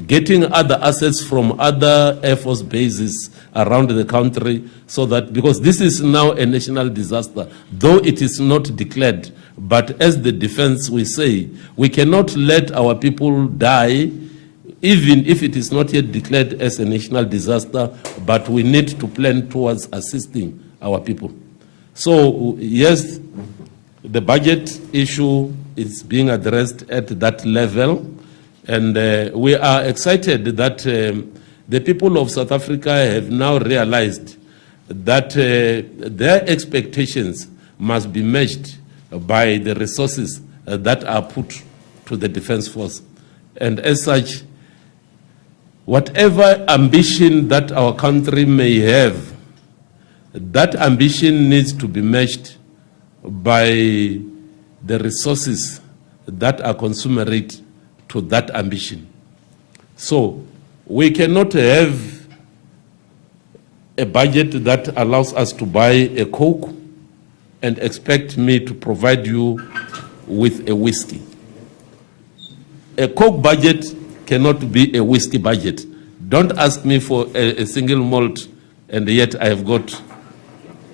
getting other assets from other Air Force bases around the country, so that, because this is now a national disaster, though it is not declared, but as the defense we say, we cannot let our people die even if it is not yet declared as a national disaster, but we need to plan towards assisting our people. So, yes, the budget issue is being addressed at that level, and we are excited that the people of South Africa have now realized that their expectations must be matched by the resources that are put to the Defence Force. And as such, whatever ambition that our country may have, that ambition needs to be matched by the resources that are commensurate to that ambition. So we cannot have a budget that allows us to buy a Coke and expect me to provide you with a whiskey. A Coke budget cannot be a whiskey budget. Don't ask me for a single malt, and yet I have got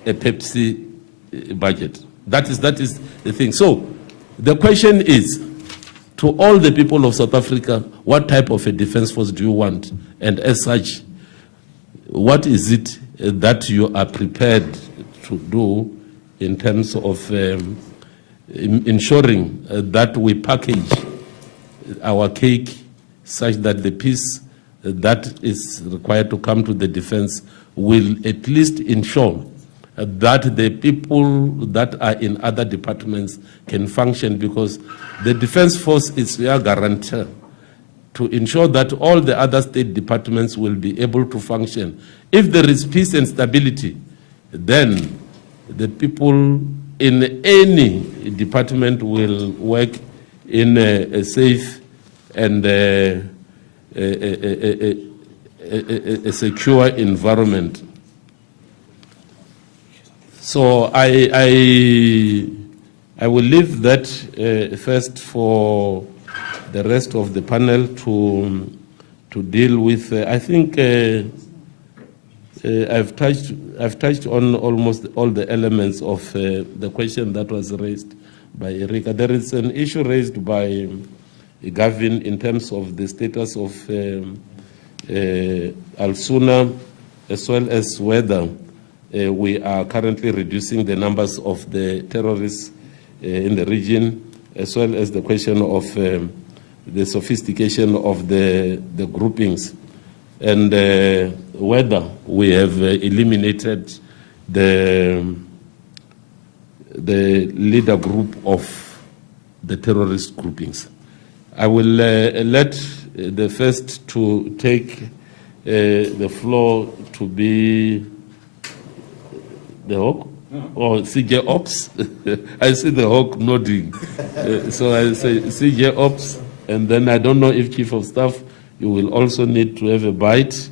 a Pepsi budget. That is the thing. So the question is, to all the people of South Africa, what type of a defense force do you want? And as such, what is it that you are prepared to do in terms of ensuring that we package our cake such that the peace that is required to come to the defense will at least ensure that the people that are in other departments can function, because the Defense Force is your guarantor to ensure that all the other state departments will be able to function. If there is peace and stability, then the people in any department will work in a safe and a secure environment. So I will leave that first for the rest of the panel to deal with. I think I've touched on almost all the elements of the question that was raised by Erika. There is an issue raised by Gavin in terms of the status of Al-Suna, as well as whether we are currently reducing the numbers of the terrorists in the region, as well as the question of the sophistication of the groupings, and whether we have eliminated the leader group of the terrorist groupings. I will let the first to take the floor to be the Hawk or CJ Ops. I see the Hawk nodding. So I say CJ Ops, and then I don't know if Chief of Staff, you will also need to have a bite.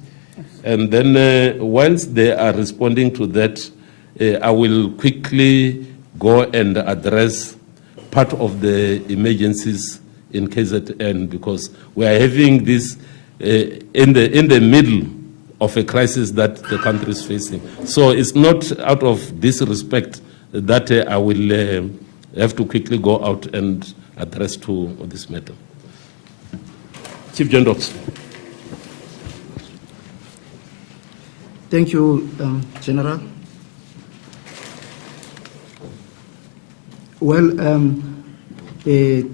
And then whilst they are responding to that, I will quickly go and address part of the emergencies in KZN, because we are having this in the middle of a crisis that the country is facing. So it's not out of disrespect that I will have to quickly go out and address to this matter. Chief John Dox. Thank you, General. Well, the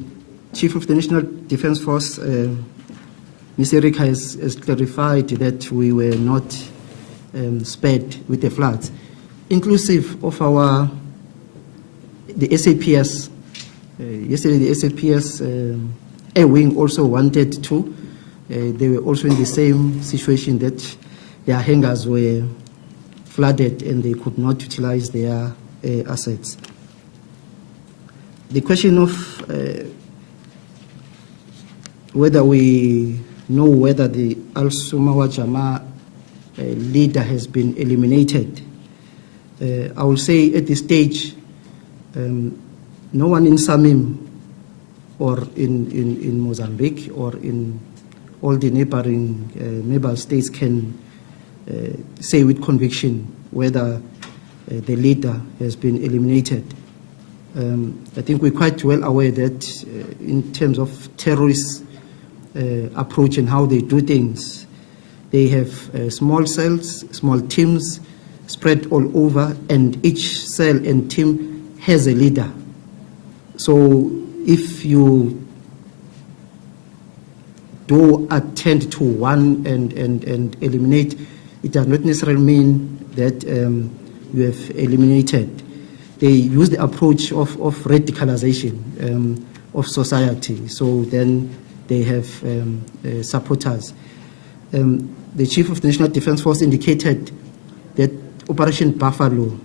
Chief of the National Defence Force, Ms. Erika, has clarified that we were not spared with the floods, inclusive of the SAPS. Yesterday, the SAPS Air Wing also wanted to. They were also in the same situation that their hangars were flooded and they could not utilize their assets. The question of whether we know whether the Al-Sumawa Jama leader has been eliminated, I will say at this stage, no one in Samim or in Mozambique or in all the neighboring neighbor states can say with conviction whether the leader has been eliminated. I think we're quite well aware that in terms of terrorist approach and how they do things. They have small cells, small teams spread all over, and each cell and team has a leader. So if you do attend to one and eliminate, it does not necessarily mean that you have eliminated. They use the approach of radicalization of society. So then they have supporters. The Chief of the National Defence Force indicated that Operation Buffalo,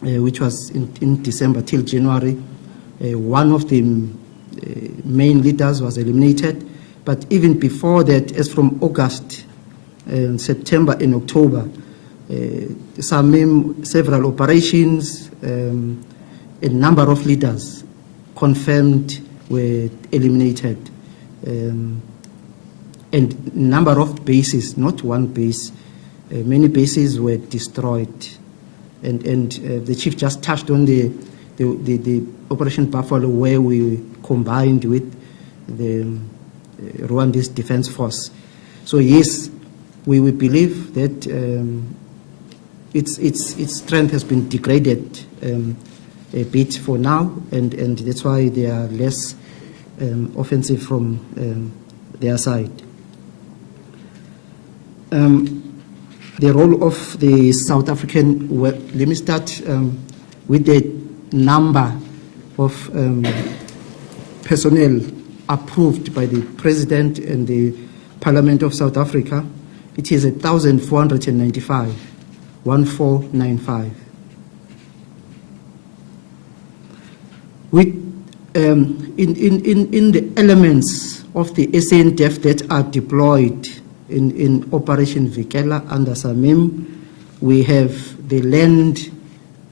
which was in December till January, one of the main leaders was eliminated. But even before that, as from August, September and October, several operations, a number of leaders confirmed were eliminated. And number of bases, not one base, many bases were destroyed. And the chief just touched on the Operation Buffalo, where we combined with the Rwanda's Defense Force. So yes, we believe that its strength has been degraded a bit for now, and that's why they are less offensive from their side. The role of the South African, well, let me start with the number of personnel approved by the President and the Parliament of South Africa. It is 1,495, 1495. With in the elements of the SANDF that are deployed in Operation Vikela under SAMIM, we have the land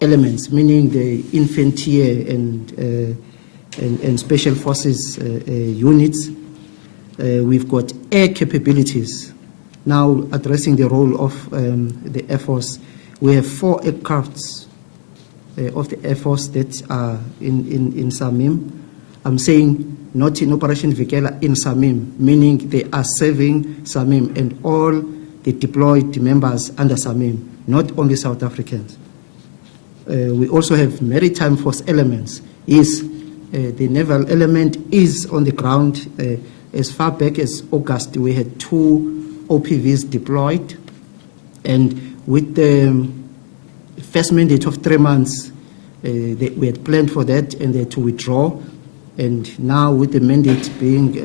elements, meaning the infantry and special forces units. We've got air capabilities. Now addressing the role of the Air Force, we have 4 aircrafts of the Air Force that are in SAMIM. I'm saying not in Operation Vikela, in SAMIM, meaning they are serving SAMIM and all the deployed members under SAMIM, not only South Africans. We also have Maritime Force elements. Yes, the naval element is on the ground. As far back as August, we had 2 OPVs deployed, and with the first mandate of 3 months, we had planned for that and they had to withdraw. And now with the mandate being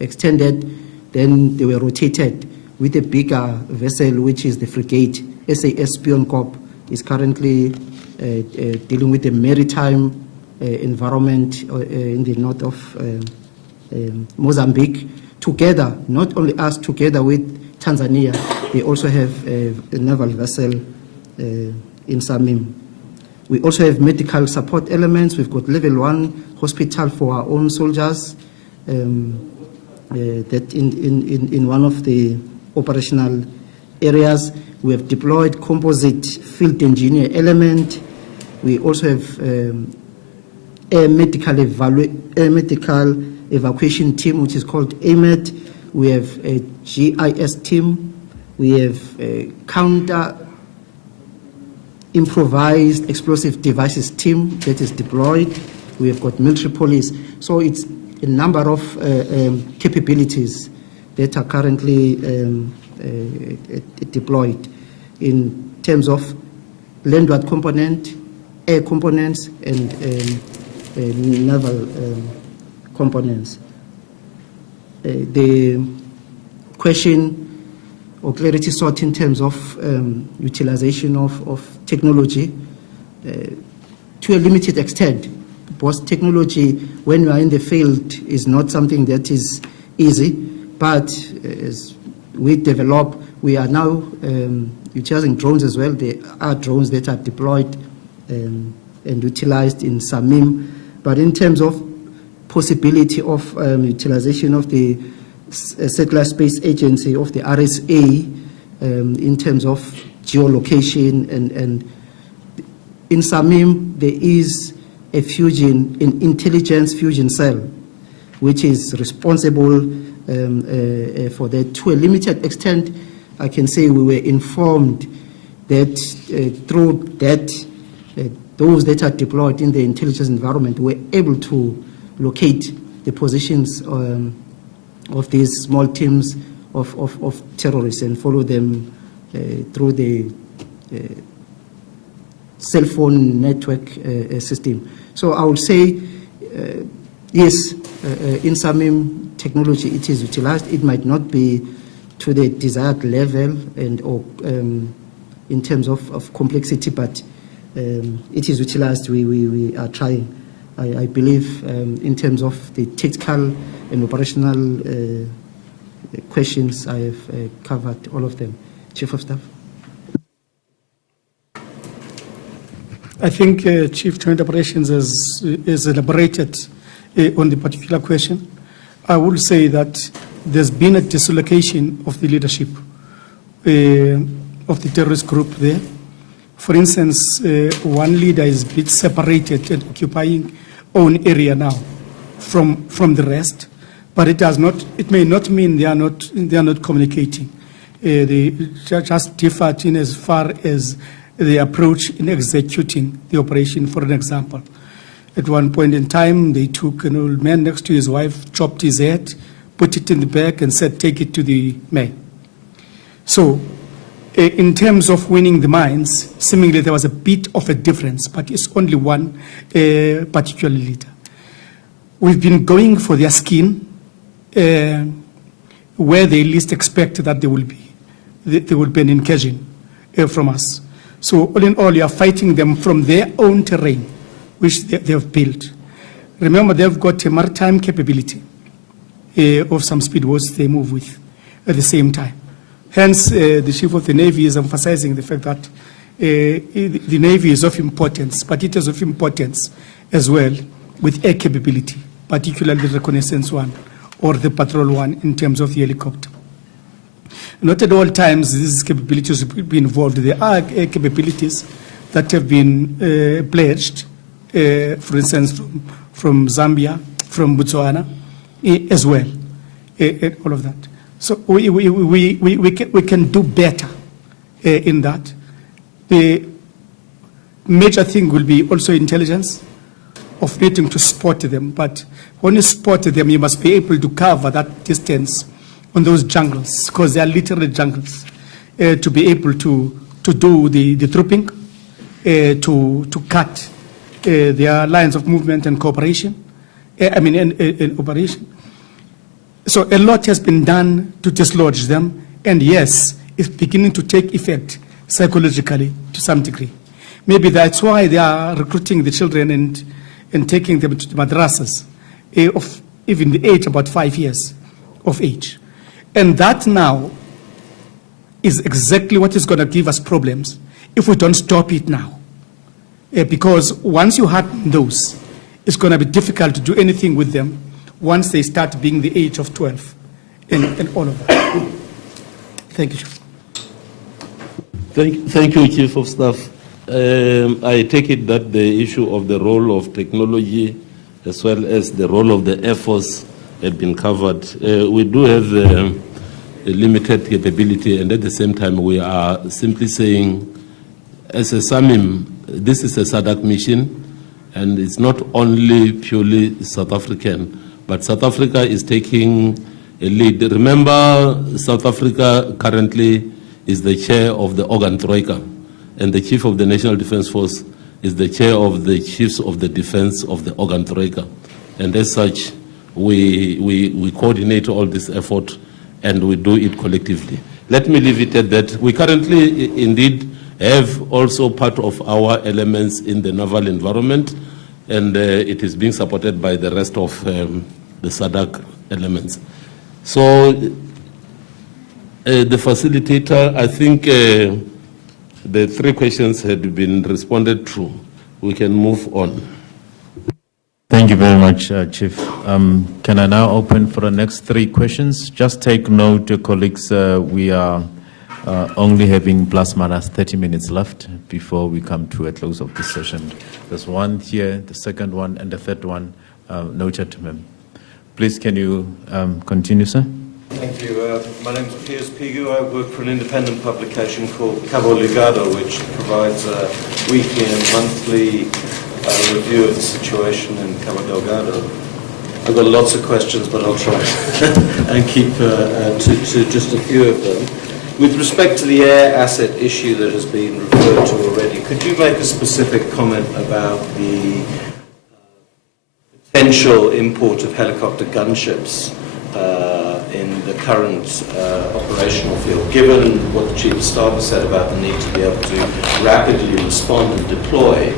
extended, then they were rotated with a bigger vessel, which is the frigate. SAS Spion Corps is currently dealing with the maritime environment in the north of Mozambique. Together, not only us, together with Tanzania, they also have a naval vessel in SAMIM. We also have medical support elements. We've got level 1 hospital for our own soldiers that in one of the operational areas. We have deployed composite field engineer element. We also have air medical evacuation team, which is called AMET. We have a GIS team. We have a counter improvised explosive devices team that is deployed. We have got military police. So it's a number of capabilities that are currently deployed in terms of landward component, air components, and naval components. The question or clarity sought in terms of utilization of technology to a limited extent, because technology, when you are in the field, is not something that is easy, but as we develop, we are now utilizing drones as well. There are drones that are deployed and utilized in SAMIM, but in terms of possibility of utilization of the Satellite Space Agency, of the RSA, in terms of geolocation, and in SAMIM there is an intelligence fusion cell which is responsible for that. To a limited extent, I can say we were informed that through that, those that are deployed in the intelligence environment were able to locate the positions of these small teams of terrorists and follow them through the cell phone network system. So I would say, yes, in some technology it is utilized. It might not be to the desired level or in terms of complexity, but it is utilized. We are trying. I believe in terms of the tactical and operational questions, I have covered all of them. Chief of Staff. I think Chief Joint Operations is elaborated on the particular question. I will say that there's been a dislocation of the leadership of the terrorist group there. For instance, one leader is a bit separated and occupying own area now from the rest, but it may not mean they are not communicating. They just differed in as far as the approach in executing the operation. For an example, at one point in time, they took an old man next to his wife, chopped his head, put it in the bag, and said, "Take it to the mayor." So, in terms of winning the mines, seemingly there was a bit of a difference, but it's only one particular leader. We've been going for their skin where they least expect that there will be an incursion from us. So all in all, you are fighting them from their own terrain, which they have built. Remember, they've got a maritime capability of some speedboats they move with at the same time. Hence, the Chief of the Navy is emphasizing the fact that the Navy is of importance, but it is of importance as well with air capability, particularly the reconnaissance one or the patrol one in terms of the helicopter. Not at all times these capabilities will be involved. There are air capabilities that have been pledged, for instance, from Zambia, from Botswana, as well, all of that. So we can do better in that. The major thing will be also intelligence of needing to spot them. But when you spot them, you must be able to cover that distance on those jungles, because they are literally jungles, to be able to do the trooping, to cut their lines of movement and cooperation, in operation. So a lot has been done to dislodge them, and yes, it's beginning to take effect psychologically to some degree. Maybe that's why they are recruiting the children and taking them to the madrasas of even the age about 5 years of age. And that now is exactly what is going to give us problems if we don't stop it now. Because once you harden those, it's going to be difficult to do anything with them once they start being the age of 12 and all of that. Thank you, Chief. Thank you, Chief of Staff. I take it that the issue of the role of technology as well as the role of the Air Force had been covered. We do have a limited capability, and at the same time we are simply saying, as a SAMIM, this is a SADC mission, and it's not only purely South African, but South Africa is taking a lead. Remember, South Africa currently is the chair of the Organ Troika, and the Chief of the National Defence Force is the chair of the Chiefs of the Defence of the Organ Troika. And as such, we coordinate all this effort and we do it collectively. Let me leave it at that. We currently indeed have also part of our elements in the naval environment, and it is being supported by the rest of the SADC elements. So the facilitator, I think the three questions had been responded to. We can move on. Thank you very much, Chief. Can I now open for the next three questions? Just take note, colleagues, we are only having plus minus 30 minutes left before we come to a close of this session. There's one here, the second one, and the third one, noted, ma'am. Please, can you continue, sir? Thank you. My name is Piers Pigu. I work for an independent publication called Cabo Ligado, which provides a weekly and monthly review of the situation in Cabo Delgado. I've got lots of questions, but I'll try and keep to just a few of them. With respect to the air asset issue that has been referred to already, could you make a specific comment about the potential import of helicopter gunships in the current operational field, given what the Chief of Staff has said about the need to be able to rapidly respond and deploy?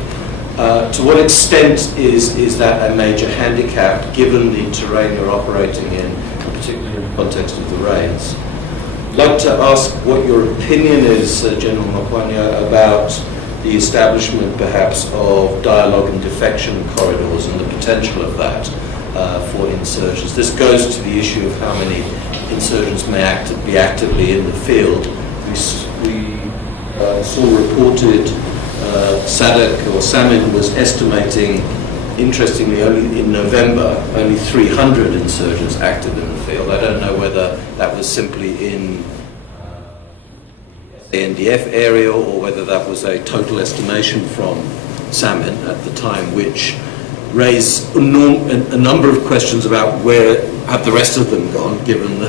To what extent is that a major handicap, given the terrain you're operating in, particularly in the context of the rains? I'd like to ask what your opinion is, General Makwanya, about the establishment perhaps of dialogue and defection corridors and the potential of that for insurgents. This goes to the issue of how many insurgents may be actively in the field. We saw reported SADC or SAMIN was estimating, interestingly, only in November, only 300 insurgents active in the field. I don't know whether that was simply in the SANDF area or whether that was a total estimation from SAMIN at the time, which raised a number of questions about where have the rest of them gone, given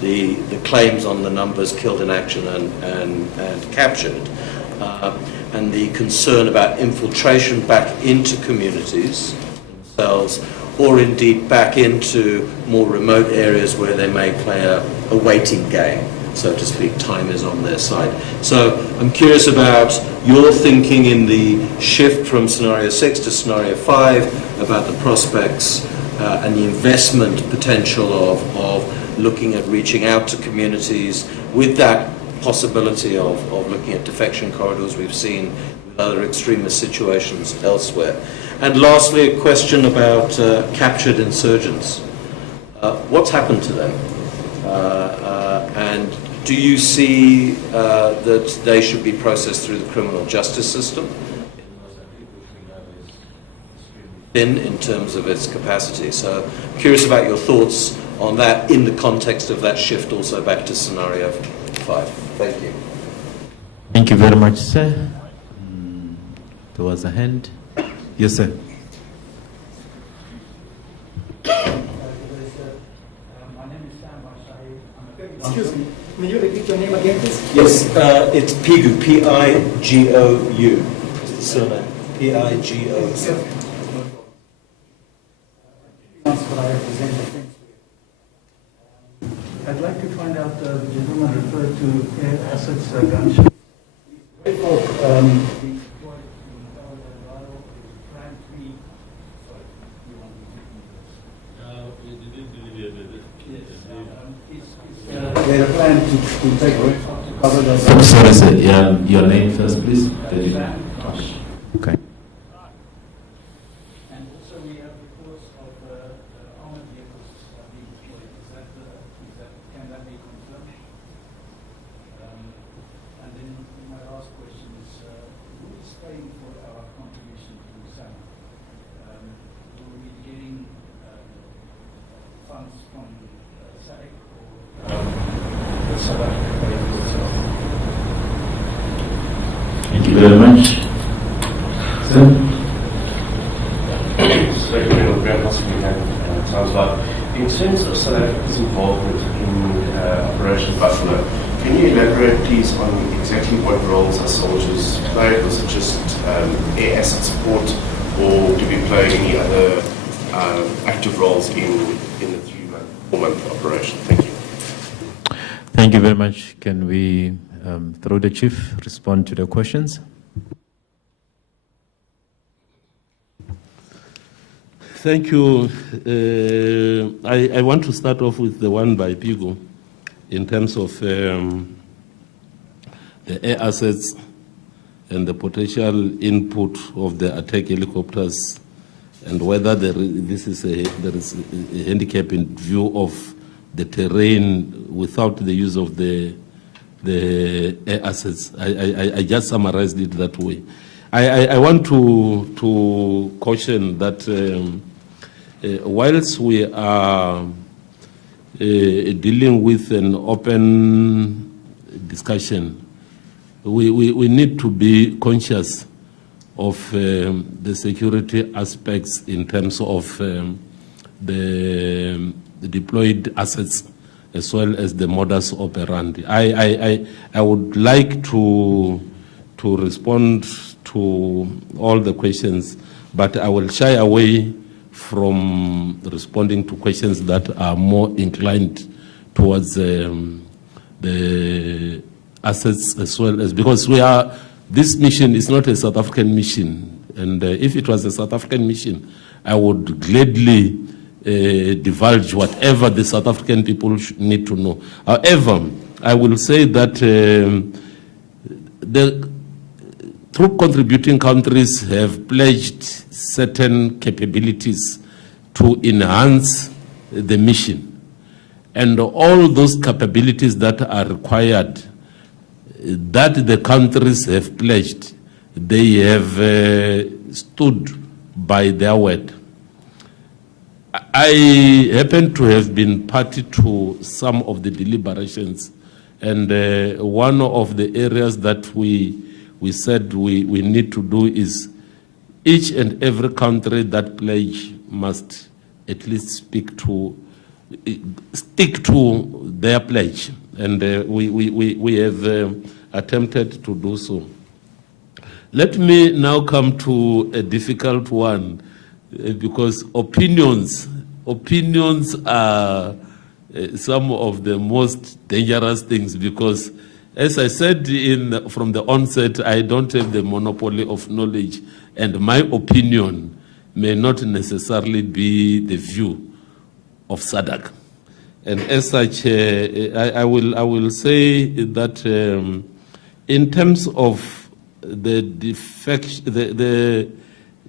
the claims on the numbers killed in action and captured. And the concern about infiltration back into communities themselves, or indeed back into more remote areas where they may play a waiting game, so to speak. Time is on their side. So I'm curious about your thinking in the shift from scenario 6 to scenario 5, about the prospects and the investment potential of looking at reaching out to communities with that possibility of looking at defection corridors we've seen with other extremist situations elsewhere. And lastly, a question about captured insurgents. What's happened to them? And do you see that they should be processed through the criminal justice system? In terms of its capacity. So I'm curious about your thoughts on that in the context of that shift also back to scenario 5. Thank you. Thank you very much, sir. There was a hand. Yes, sir. Excuse me, may you repeat your name again, please? Yes, it's Pigu, P-I-G-O-U. It's the surname, P-I-G-O-U. I'd like to find out, the gentleman referred to air assets, gunships. They are planned to take to cover the... I'm sorry, sir. Your name first, please. Okay. And also we have reports of armored vehicles being deployed. Can that be confirmed? And then my last question is, who is paying for our contribution to SAM? Will we be getting funds from SADC or the South African pay for itself? Thank you very much. Sir? In terms of South Africa's involvement in Operation Buffalo, can you elaborate please on exactly what roles our soldiers play? Was it just air asset support, or do we play any other active roles in the 4-month operation? Thank you. Thank you very much. Can we, through the Chief, respond to the questions? Thank you. I want to start off with the one by Pigu in terms of the air assets and the potential input of the attack helicopters, and whether there is a handicap in view of the terrain without the use of the air assets. I just summarized it that way. I want to caution that whilst we are dealing with an open discussion, we need to be conscious of the security aspects in terms of the deployed assets as well as the modus operandi. I would like to respond to all the questions, but I will shy away from responding to questions that are more inclined towards the assets as well as, because this mission is not a South African mission, and if it was a South African mission, I would gladly divulge whatever the South African people need to know. However, I will say that the troop contributing countries have pledged certain capabilities to enhance the mission. And all those capabilities that are required, that the countries have pledged, they have stood by their word. I happen to have been party to some of the deliberations, and one of the areas that we said we need to do is each and every country that pledge must at least stick to their pledge, and we have attempted to do so. Let me now come to a difficult one, because opinions are some of the most dangerous things, because as I said from the onset, I don't have the monopoly of knowledge, and my opinion may not necessarily be the view of SADC. And as such, I will say that in terms of the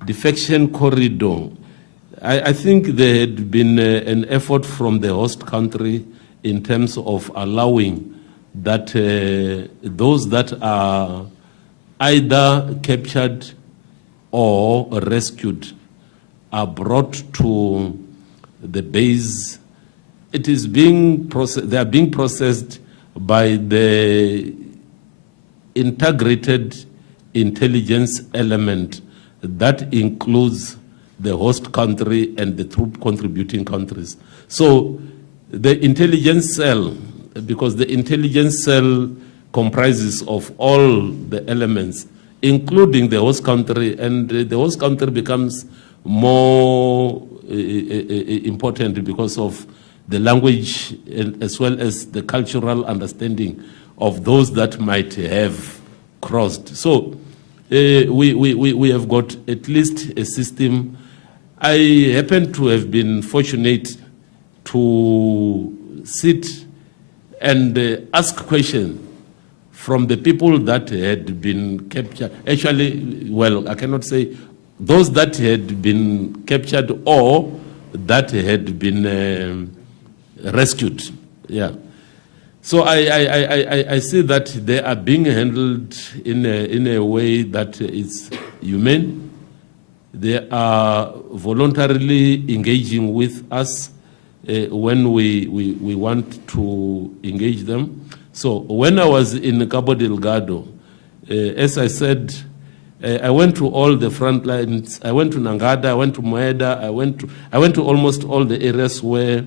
defection corridor, I think there had been an effort from the host country in terms of allowing that those that are either captured or rescued are brought to the base. It is being processed, they are being processed by the integrated intelligence element that includes the host country and the troop contributing countries. So the intelligence cell, because the intelligence cell comprises of all the elements, including the host country, and the host country becomes more important because of the language as well as the cultural understanding of those that might have crossed. So we have got at least a system. I happen to have been fortunate to sit and ask questions from the people that had been captured. Actually, well, I cannot say those that had been captured or that had been rescued. Yeah. So I see that they are being handled in a way that is humane. They are voluntarily engaging with us when we want to engage them. So when I was in Cabo Delgado, as I said, I went to all the front lines. I went to Nangada, I went to Moeda, I went to almost all the areas where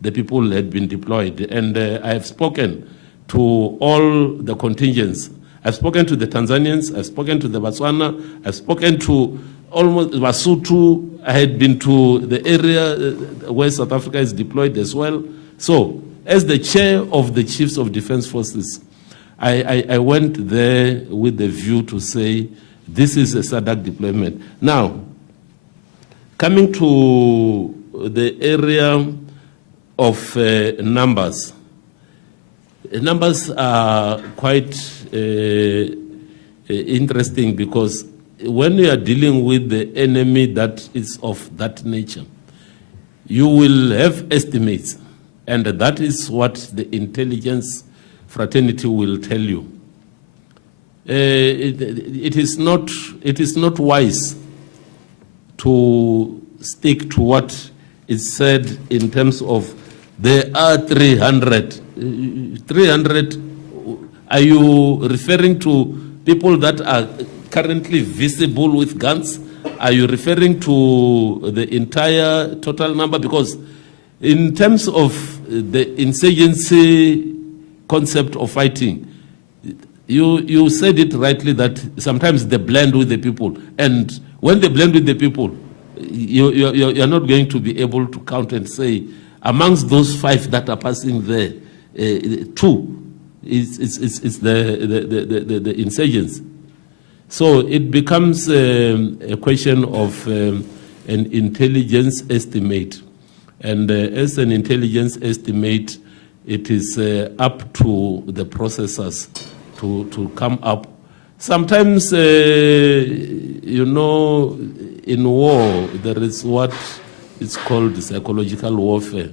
the people had been deployed. And I have spoken to all the contingents. I've spoken to the Tanzanians, I've spoken to the Botswana, I've spoken to almost Lesotho. I had been to the area where South Africa is deployed as well. So, as the chair of the Chiefs of Defense Forces, I went there with the view to say, this is a SADC deployment. Now, coming to the area of numbers. Numbers are quite interesting, because when you are dealing with the enemy that is of that nature, you will have estimates, and that is what the intelligence fraternity will tell you. It is not wise to stick to what is said in terms of there are 300. 300, are you referring to people that are currently visible with guns? Are you referring to the entire total number? Because in terms of the insurgency concept of fighting, you said it rightly that sometimes they blend with the people. And when they blend with the people, you're not going to be able to count and say, amongst those 5 that are passing there, 2 is the insurgents. So it becomes a question of an intelligence estimate. And as an intelligence estimate, it is up to the processors to come up. Sometimes, you know, in war, there is what is called psychological warfare.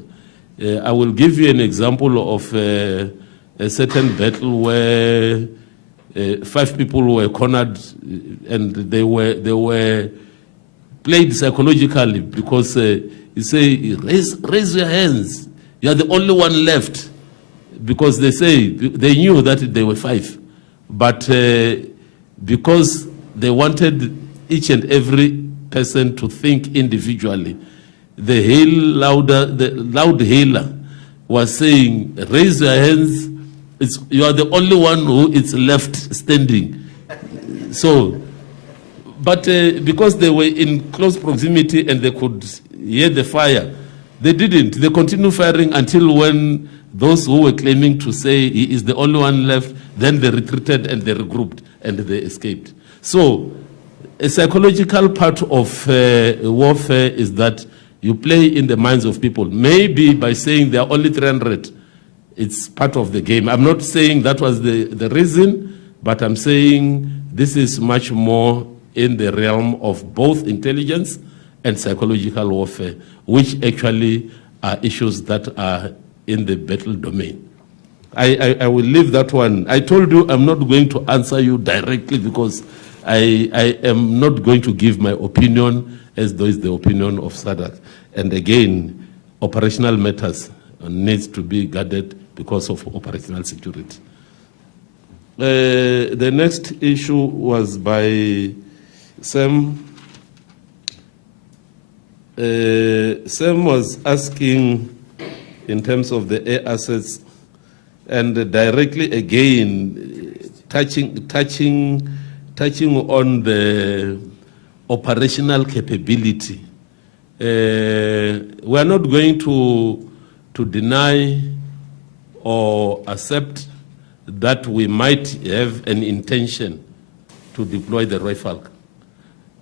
I will give you an example of a certain battle where 5 people were cornered and they were played psychologically because you say, raise your hands. You are the only one left. Because they say, they knew that they were 5. But because they wanted each and every person to think individually, the loud hailer was saying, raise your hands. You are the only one who is left standing. So, but because they were in close proximity and they could hear the fire, they didn't. They continued firing until when those who were claiming to say he is the only one left, then they retreated and they regrouped and they escaped. So a psychological part of warfare is that you play in the minds of people. Maybe by saying there are only 300, it's part of the game. I'm not saying that was the reason, but I'm saying this is much more in the realm of both intelligence and psychological warfare, which actually are issues that are in the battle domain. I will leave that one. I told you I'm not going to answer you directly because I am not going to give my opinion as though it's the opinion of SADC. And again, operational matters needs to be guarded because of operational security. The next issue was by Sam. Sam was asking in terms of the air assets and directly again touching on the operational capability. We are not going to deny or accept that we might have an intention to deploy the Rifle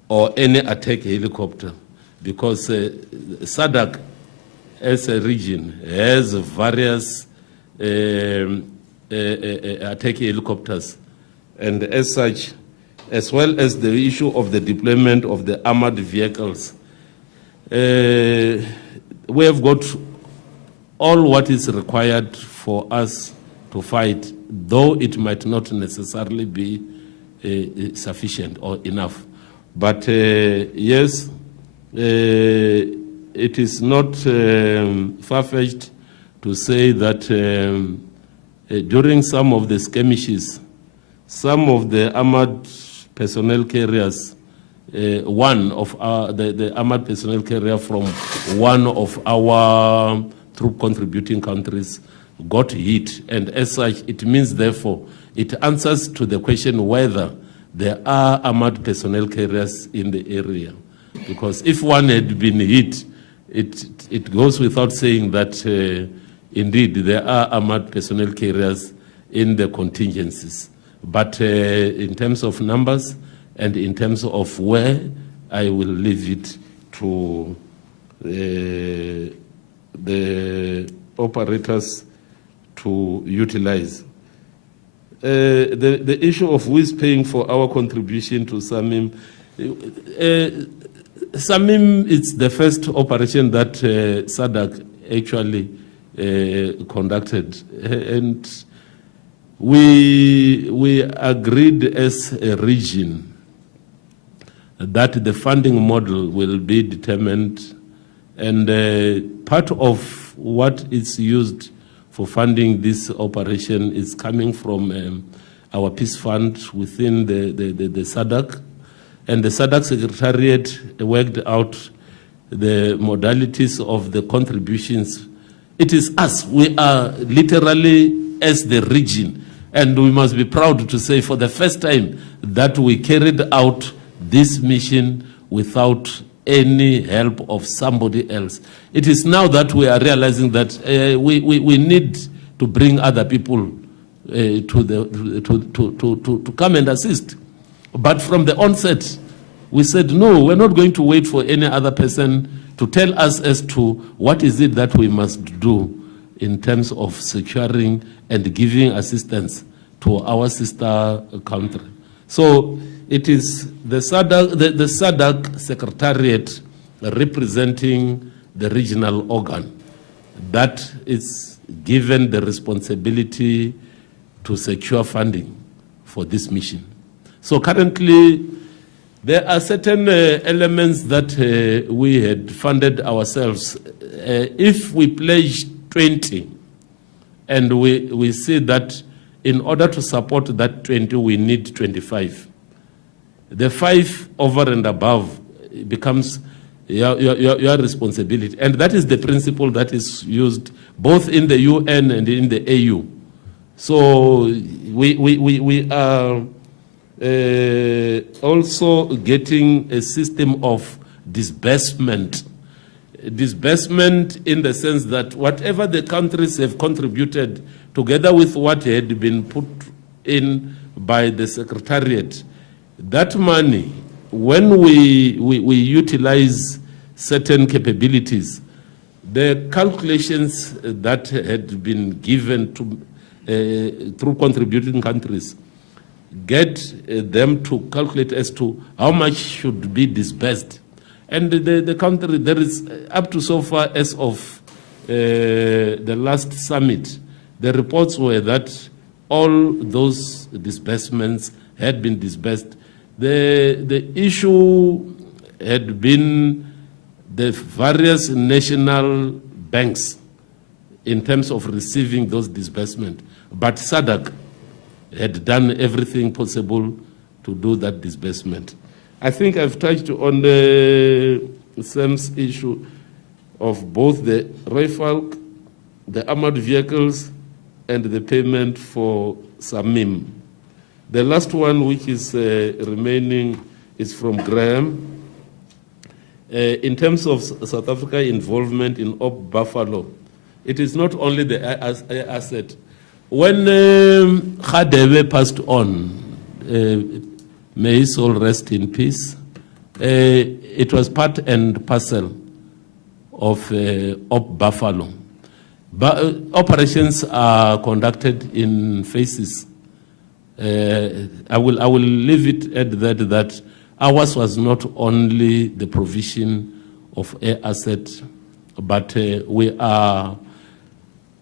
or any attack helicopter, because SADC as a region has various attack helicopters, and as such, as well as the issue of the deployment of the armored vehicles, we have got all what is required for us to fight, though it might not necessarily be sufficient or enough. But yes, it is not far-fetched to say that during some of the skirmishes, some of the armored personnel carriers, one of the armored personnel carrier from one of our troop contributing countries got hit, and as such, it means therefore, it answers to the question whether there are armored personnel carriers in the area. Because if one had been hit, it goes without saying that indeed there are armored personnel carriers in the contingencies. But in terms of numbers and in terms of where, I will leave it to the operators to utilize. The issue of who is paying for our contribution to SAMIM. SAMIM is the first operation that SADC actually conducted, and we agreed as a region that the funding model will be determined And part of what is used for funding this operation is coming from our peace fund within the SADC. And the SADC Secretariat worked out the modalities of the contributions. It is us. We are literally as the region. And we must be proud to say for the first time that we carried out this mission without any help of somebody else. It is now that we are realizing that we need to bring other people to come and assist. But from the onset, we said, no, we're not going to wait for any other person to tell us as to what is it that we must do in terms of securing and giving assistance to our sister country. So it is the SADC Secretariat representing the regional organ that is given the responsibility to secure funding for this mission. So currently, there are certain elements that we had funded ourselves. If we pledge 20, and we see that in order to support that 20, we need 25. The 5 over and above becomes your responsibility. And that is the principle that is used both in the UN and in the AU. So we are also getting a system of disbursement. Disbursement in the sense that whatever the countries have contributed together with what had been put in by the Secretariat, that money, when we utilize certain capabilities, the calculations that had been given to through contributing countries get them to calculate as to how much should be disbursed. And the country, there is up to so far as of the last summit, the reports were that all those disbursements had been disbursed. The issue had been the various national banks in terms of receiving those disbursements. But SADC had done everything possible to do that disbursement. I think I've touched on the SAM's issue of both the rifle, the armored vehicles, and the payment for SAMIM. The last one, which is remaining, is from Graham. In terms of South Africa involvement in Op Buffalo, it is not only the asset. When Khadebe passed on, may his soul rest in peace, it was part and parcel of Op Buffalo. But operations are conducted in phases. I will leave it at that ours was not only the provision of air asset, but we are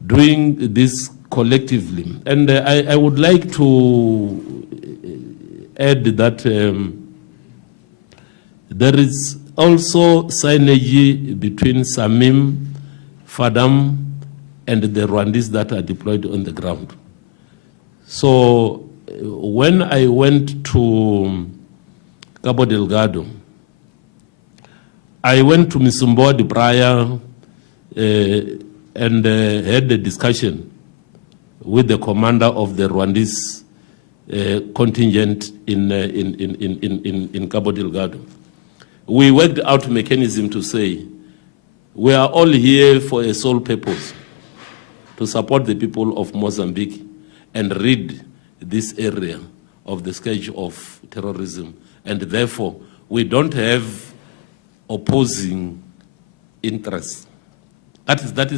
doing this collectively. And I would like to add that there is also synergy between SAMIM, FADAM, and the Rwandese that are deployed on the ground. So when I went to Cabo Delgado, I went to Misumbo de Praia and had a discussion with the commander of the Rwandese contingent in Cabo Delgado. We worked out a mechanism to say, we are all here for a sole purpose, to support the people of Mozambique and rid this area of the scourge of terrorism. And therefore, we don't have opposing interests. That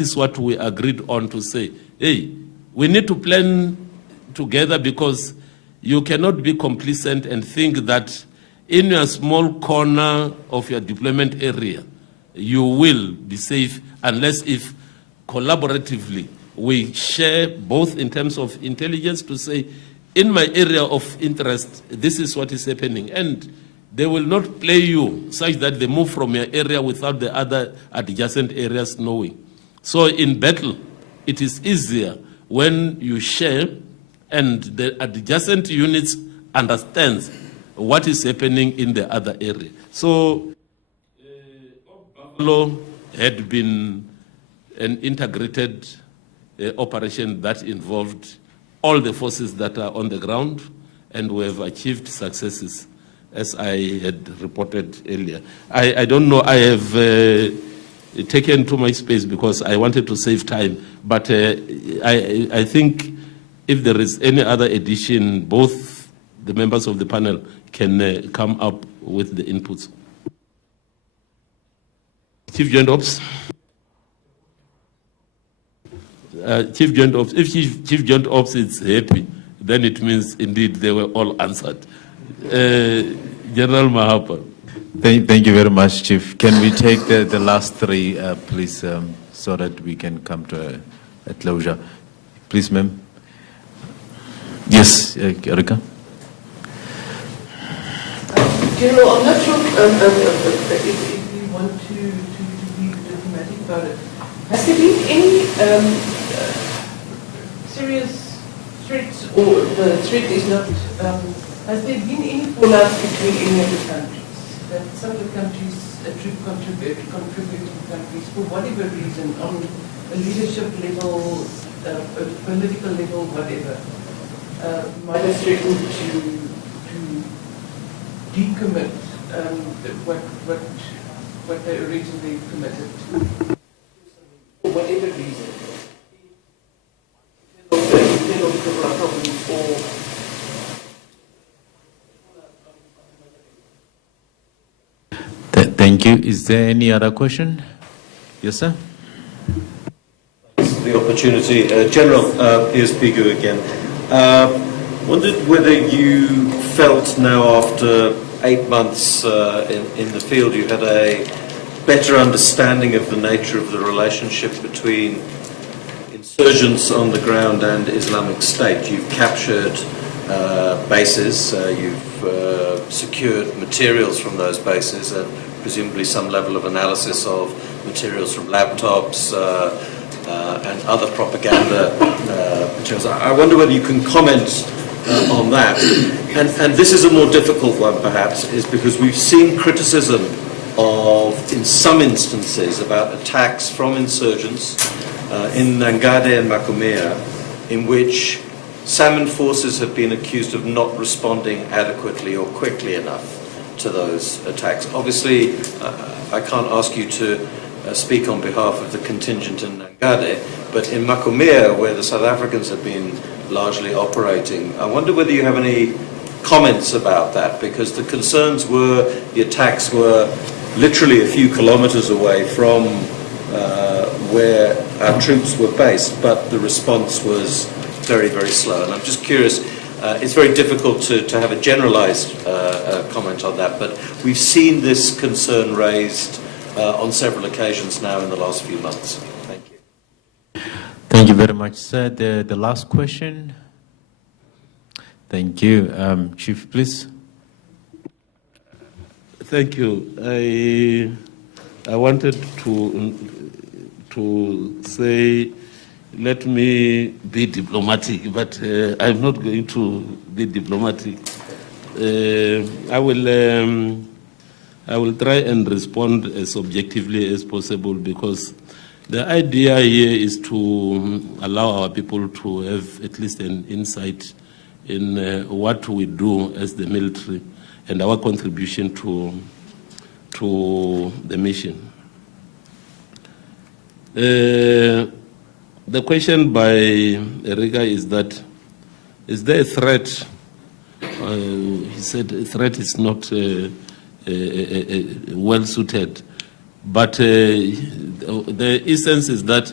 is what we agreed on, to say, hey, we need to plan together, because you cannot be complacent and think that in your small corner of your deployment area, you will be safe unless if collaboratively we share both in terms of intelligence to say, in my area of interest, this is what is happening. And They will not play you such that they move from your area without the other adjacent areas knowing. So in battle, it is easier when you share and the adjacent units understands what is happening in the other area. So Buffalo had been an integrated operation that involved all the forces that are on the ground, and we have achieved successes, as I had reported earlier. I don't know, I have taken too much space because I wanted to save time, but I think if there is any other addition, both the members of the panel can come up with the inputs. Chief Joint Ops. Chief Joint Ops, if Chief Joint Ops is happy, then it means indeed they were all answered. General Mahapa. Thank you very much, Chief. Can we take the last three, please, so that we can come to a closure? Please, ma'am. Yes, Erika. General, I'm not sure if you want to be diplomatic about it. Has there been any serious threats, or the threat is not, has there been any fallout between any of the countries? That some of the countries, troop contributing countries, for whatever reason, on a leadership level, a political level, whatever, might have threatened to decommit what they originally committed to, for whatever reason. Internal problems or Thank you. Is there any other question? Yes, sir. Thanks for the opportunity. General, here's Pigu again. Wondered whether you felt now after 8 months in the field you had a better understanding of the nature of the relationship between insurgents on the ground and Islamic State. You've captured bases, you've secured materials from those bases, and presumably some level of analysis of materials from laptops and other propaganda materials. I wonder whether you can comment on that. And this is a more difficult one, perhaps, is because we've seen criticism of, in some instances, about attacks from insurgents in Nangade and Macomea, in which salmon forces have been accused of not responding adequately or quickly enough to those attacks. Obviously, I can't ask you to speak on behalf of the contingent in Nangade, but in Macomea, where the South Africans have been largely operating, I wonder whether you have any comments about that, because the concerns were the attacks were literally a few kilometers away from where our troops were based, but the response was very, very slow. And I'm just curious, it's very difficult to have a generalized comment on that, but we've seen this concern raised on several occasions now in the last few months. Thank you. Thank you very much, sir. The last question. Thank you. Chief, please. Thank you. I wanted to say, let me be diplomatic, but I'm not going to be diplomatic. I will try and respond as objectively as possible, because the idea here is to allow our people to have at least an insight in what we do as the military and our contribution to the mission. The question by Erika is that, is there a threat? He said a threat is not well suited, but the essence is that,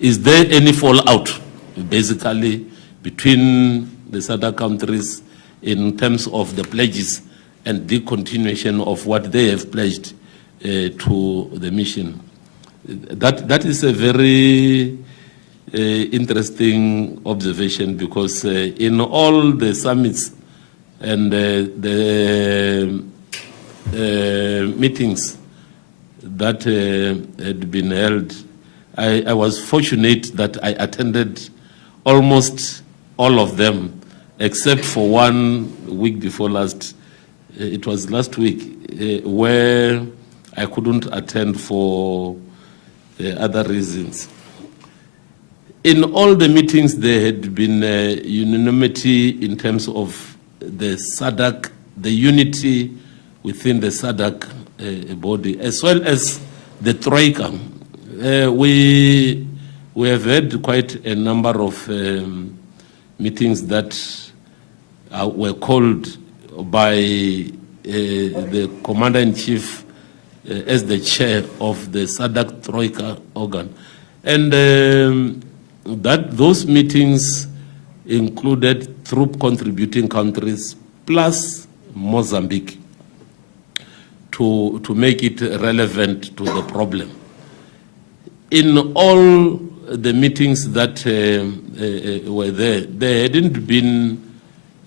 is there any fallout basically between the SADC countries in terms of the pledges and the continuation of what they have pledged to the mission? That is a very interesting observation, because in all the summits and the meetings that had been held, I was fortunate that I attended almost all of them, except for 1 week before last. It was last week where I couldn't attend for other reasons. In all the meetings, there had been unanimity in terms of the SADC, the unity within the SADC body, as well as the Troika. We have had quite a number of meetings that were called by the Commander-in-Chief as the chair of the SADC Troika organ. And those meetings included troop contributing countries plus Mozambique to make it relevant to the problem. In all the meetings that were there hadn't been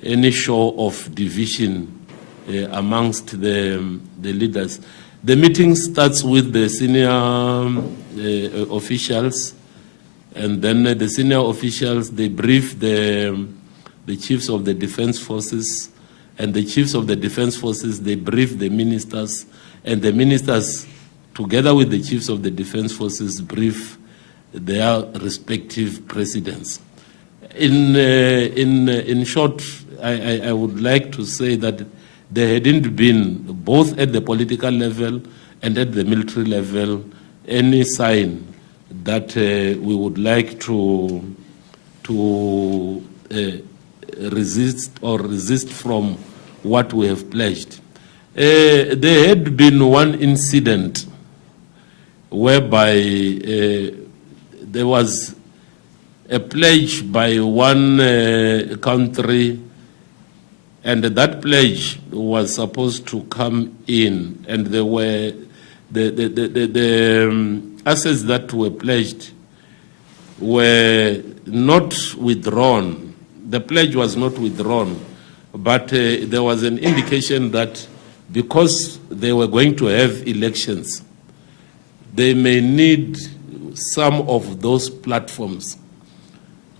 any show of division amongst the leaders. The meeting starts with the senior officials, and then the senior officials, they brief the chiefs of the defense forces, and the chiefs of the defense forces, they brief the ministers, and the ministers, together with the chiefs of the defense forces, brief their respective presidents. In short, I would like to say that there hadn't been, both at the political level and at the military level, any sign that we would like to resist from what we have pledged. There had been one incident whereby there was a pledge by one country, and that pledge was supposed to come in, and there were the assets that were pledged were not withdrawn. The pledge was not withdrawn, but there was an indication that because they were going to have elections, they may need some of those platforms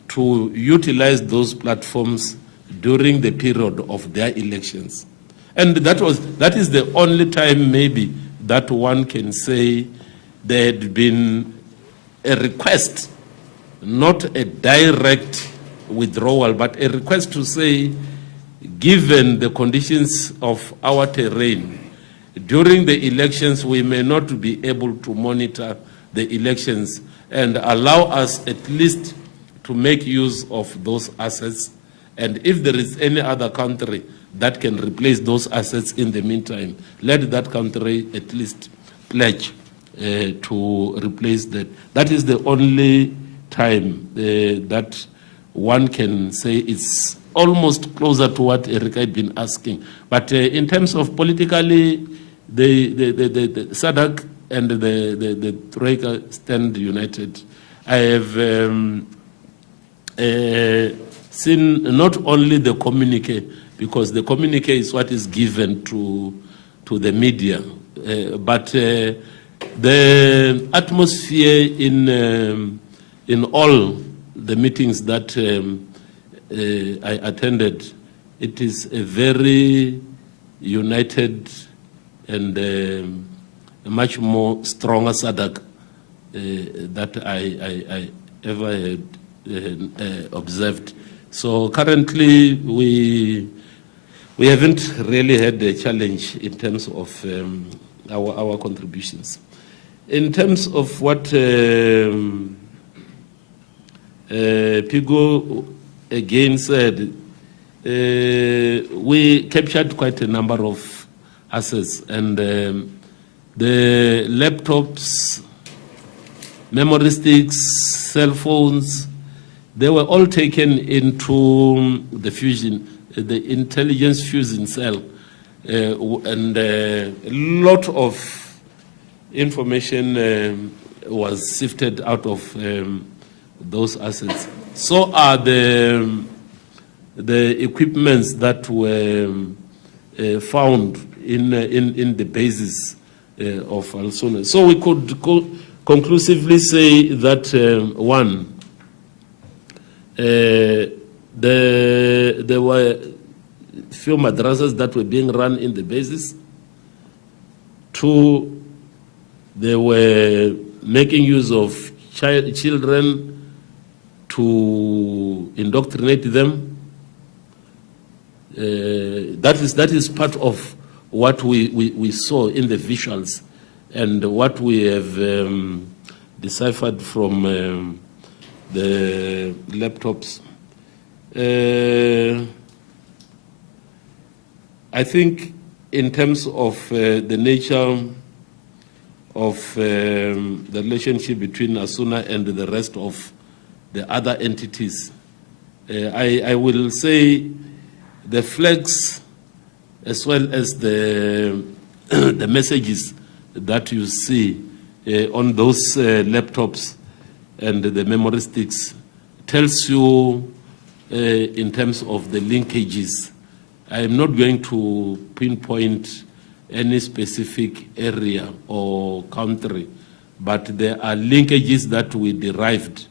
to utilize those platforms during the period of their elections. And that is the only time maybe that one can say there had been a request, not a direct withdrawal, but a request to say, given the conditions of our terrain, during the elections we may not be able to monitor the elections, and allow us at least to make use of those assets. And if there is any other country that can replace those assets in the meantime, let that country at least pledge to replace that. That is the only time that one can say it's almost closer to what Eric had been asking. But in terms of politically, the SADC and the Troika stand united. I have seen not only the communique, because the communique is what is given to the media, but the atmosphere in all the meetings that I attended, it is a very united and a much more stronger SADC that I ever had observed. So currently we haven't really had a challenge in terms of our contributions. In terms of what Pigo again said, we captured quite a number of assets, and the laptops, memory sticks, cell phones, they were all taken into the fusion, the intelligence fusion cell, and a lot of information was sifted out of those assets. So are the equipments that were found in the basis of Al-Sunna. So we could conclusively say that one, there were few madrasas that were being run in the basis. Two, they were making use of children to indoctrinate them. That is part of what we saw in the visuals and what we have deciphered from the laptops. I think in terms of the nature of the relationship between Asuna and the rest of the other entities, I will say the flags as well as the the messages that you see on those laptops and the memory sticks tells you in terms of the linkages. I am not going to pinpoint any specific area or country, but there are linkages that we derived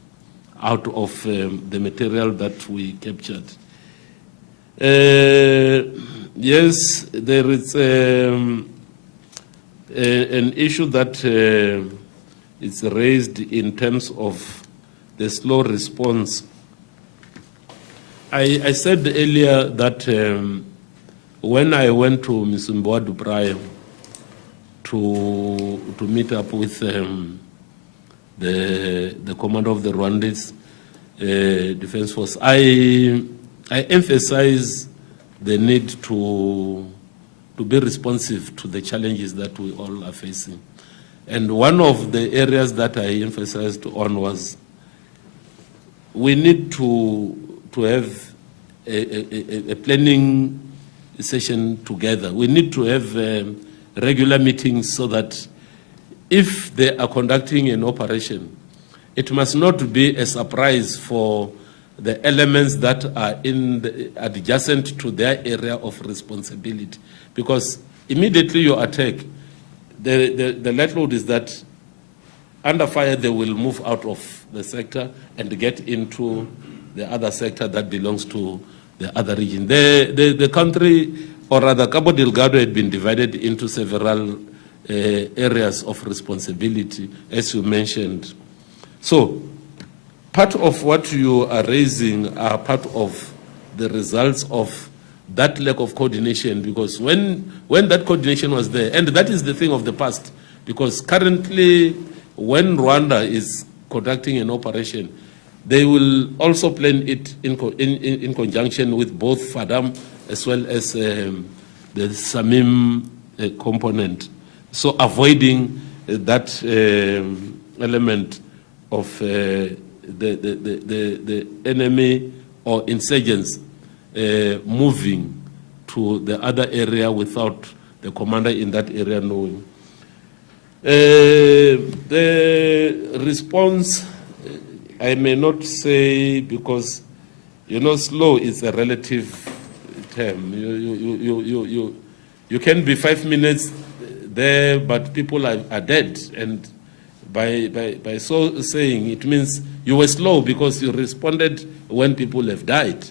out of the material that we captured. Yes, there is an issue that is raised in terms of the slow response. I said earlier that when I went to Mzimboa prior to meet up with the commander of the Rwandese Defense Force, I emphasize the need to be responsive to the challenges that we all are facing. And one of the areas that I emphasized on was we need to have a planning session together. We need to have regular meetings so that if they are conducting an operation, it must not be a surprise for the elements that are adjacent to their area of responsibility. Because immediately you attack, the likelihood is that under fire they will move out of the sector and get into the other sector that belongs to the other region. The country, or rather Cabo Delgado, had been divided into several areas of responsibility, as you mentioned. So part of what you are raising are part of the results of that lack of coordination, because when that coordination was there, and that is the thing of the past, because currently when Rwanda is conducting an operation, they will also plan it in conjunction with both FADAM as well as the SAMIM component. So avoiding that element of the enemy or insurgents moving to the other area without the commander in that area knowing. The response, I may not say, because slow is a relative term. You can be 5 minutes there, but people are dead, and by so saying, it means you were slow because you responded when people have died.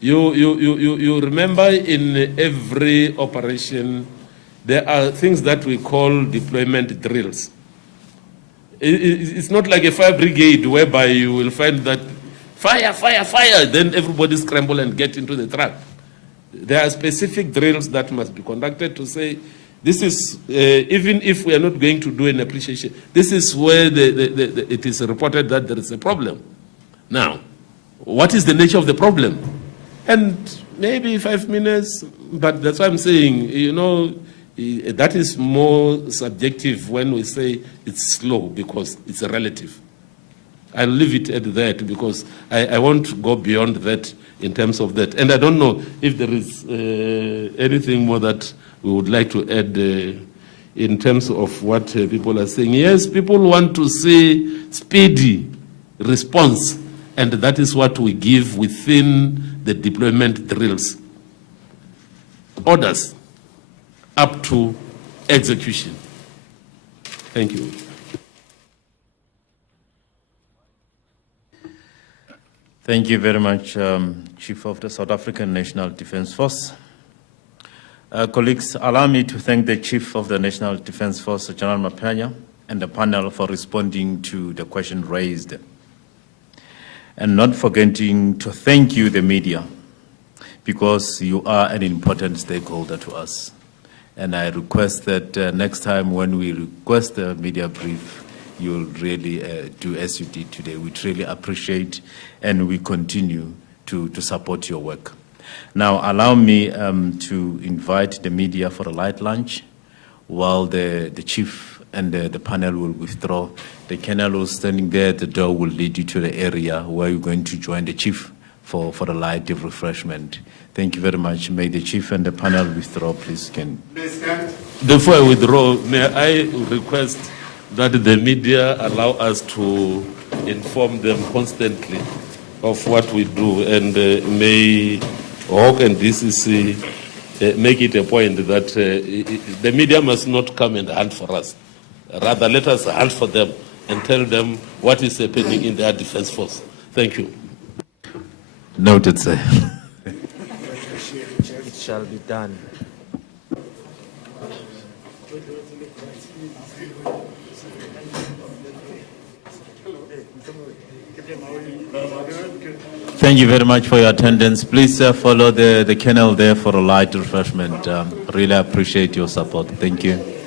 You remember in every operation there are things that we call deployment drills. It's not like a fire brigade whereby you will find that fire, fire, fire, then everybody scramble and get into the truck. There are specific drills that must be conducted to say, this is, even if we are not going to do an appreciation, this is where it is reported that there is a problem. Now, what is the nature of the problem? And maybe 5 minutes, but that's why I'm saying, that is more subjective when we say it's slow, because it's a relative. I'll leave it at that, because I won't go beyond that in terms of that. And I don't know if there is anything more that we would like to add in terms of what people are saying. Yes, people want to see speedy response, and that is what we give within the deployment drills. Orders. up to execution. Thank you. Thank you very much, Chief of the South African National Defence Force. Colleagues, allow me to thank the Chief of the National Defence Force, General Mapanya, and the panel for responding to the question raised. And not forgetting to thank you, the media, because you are an important stakeholder to us. And I request that next time when we request the media brief, you'll really do as you did today. We truly appreciate and we continue to support your work. Now, allow me to invite the media for a light lunch while the Chief and the panel will withdraw. The colonel standing there at the door will lead you to the area where you're going to join the Chief for a light refreshment. Thank you very much. May the Chief and the panel withdraw, please. Before I withdraw, may I request that the media allow us to inform them constantly of what we do, and may Hawk and DCC make it a point that the media must not come and hunt for us. Rather, let us hunt for them and tell them what is happening in their defense force. Thank you. Noted, sir. It shall be done. Thank you very much for your attendance. Please follow the colonel there for a light refreshment. Really appreciate your support. Thank you.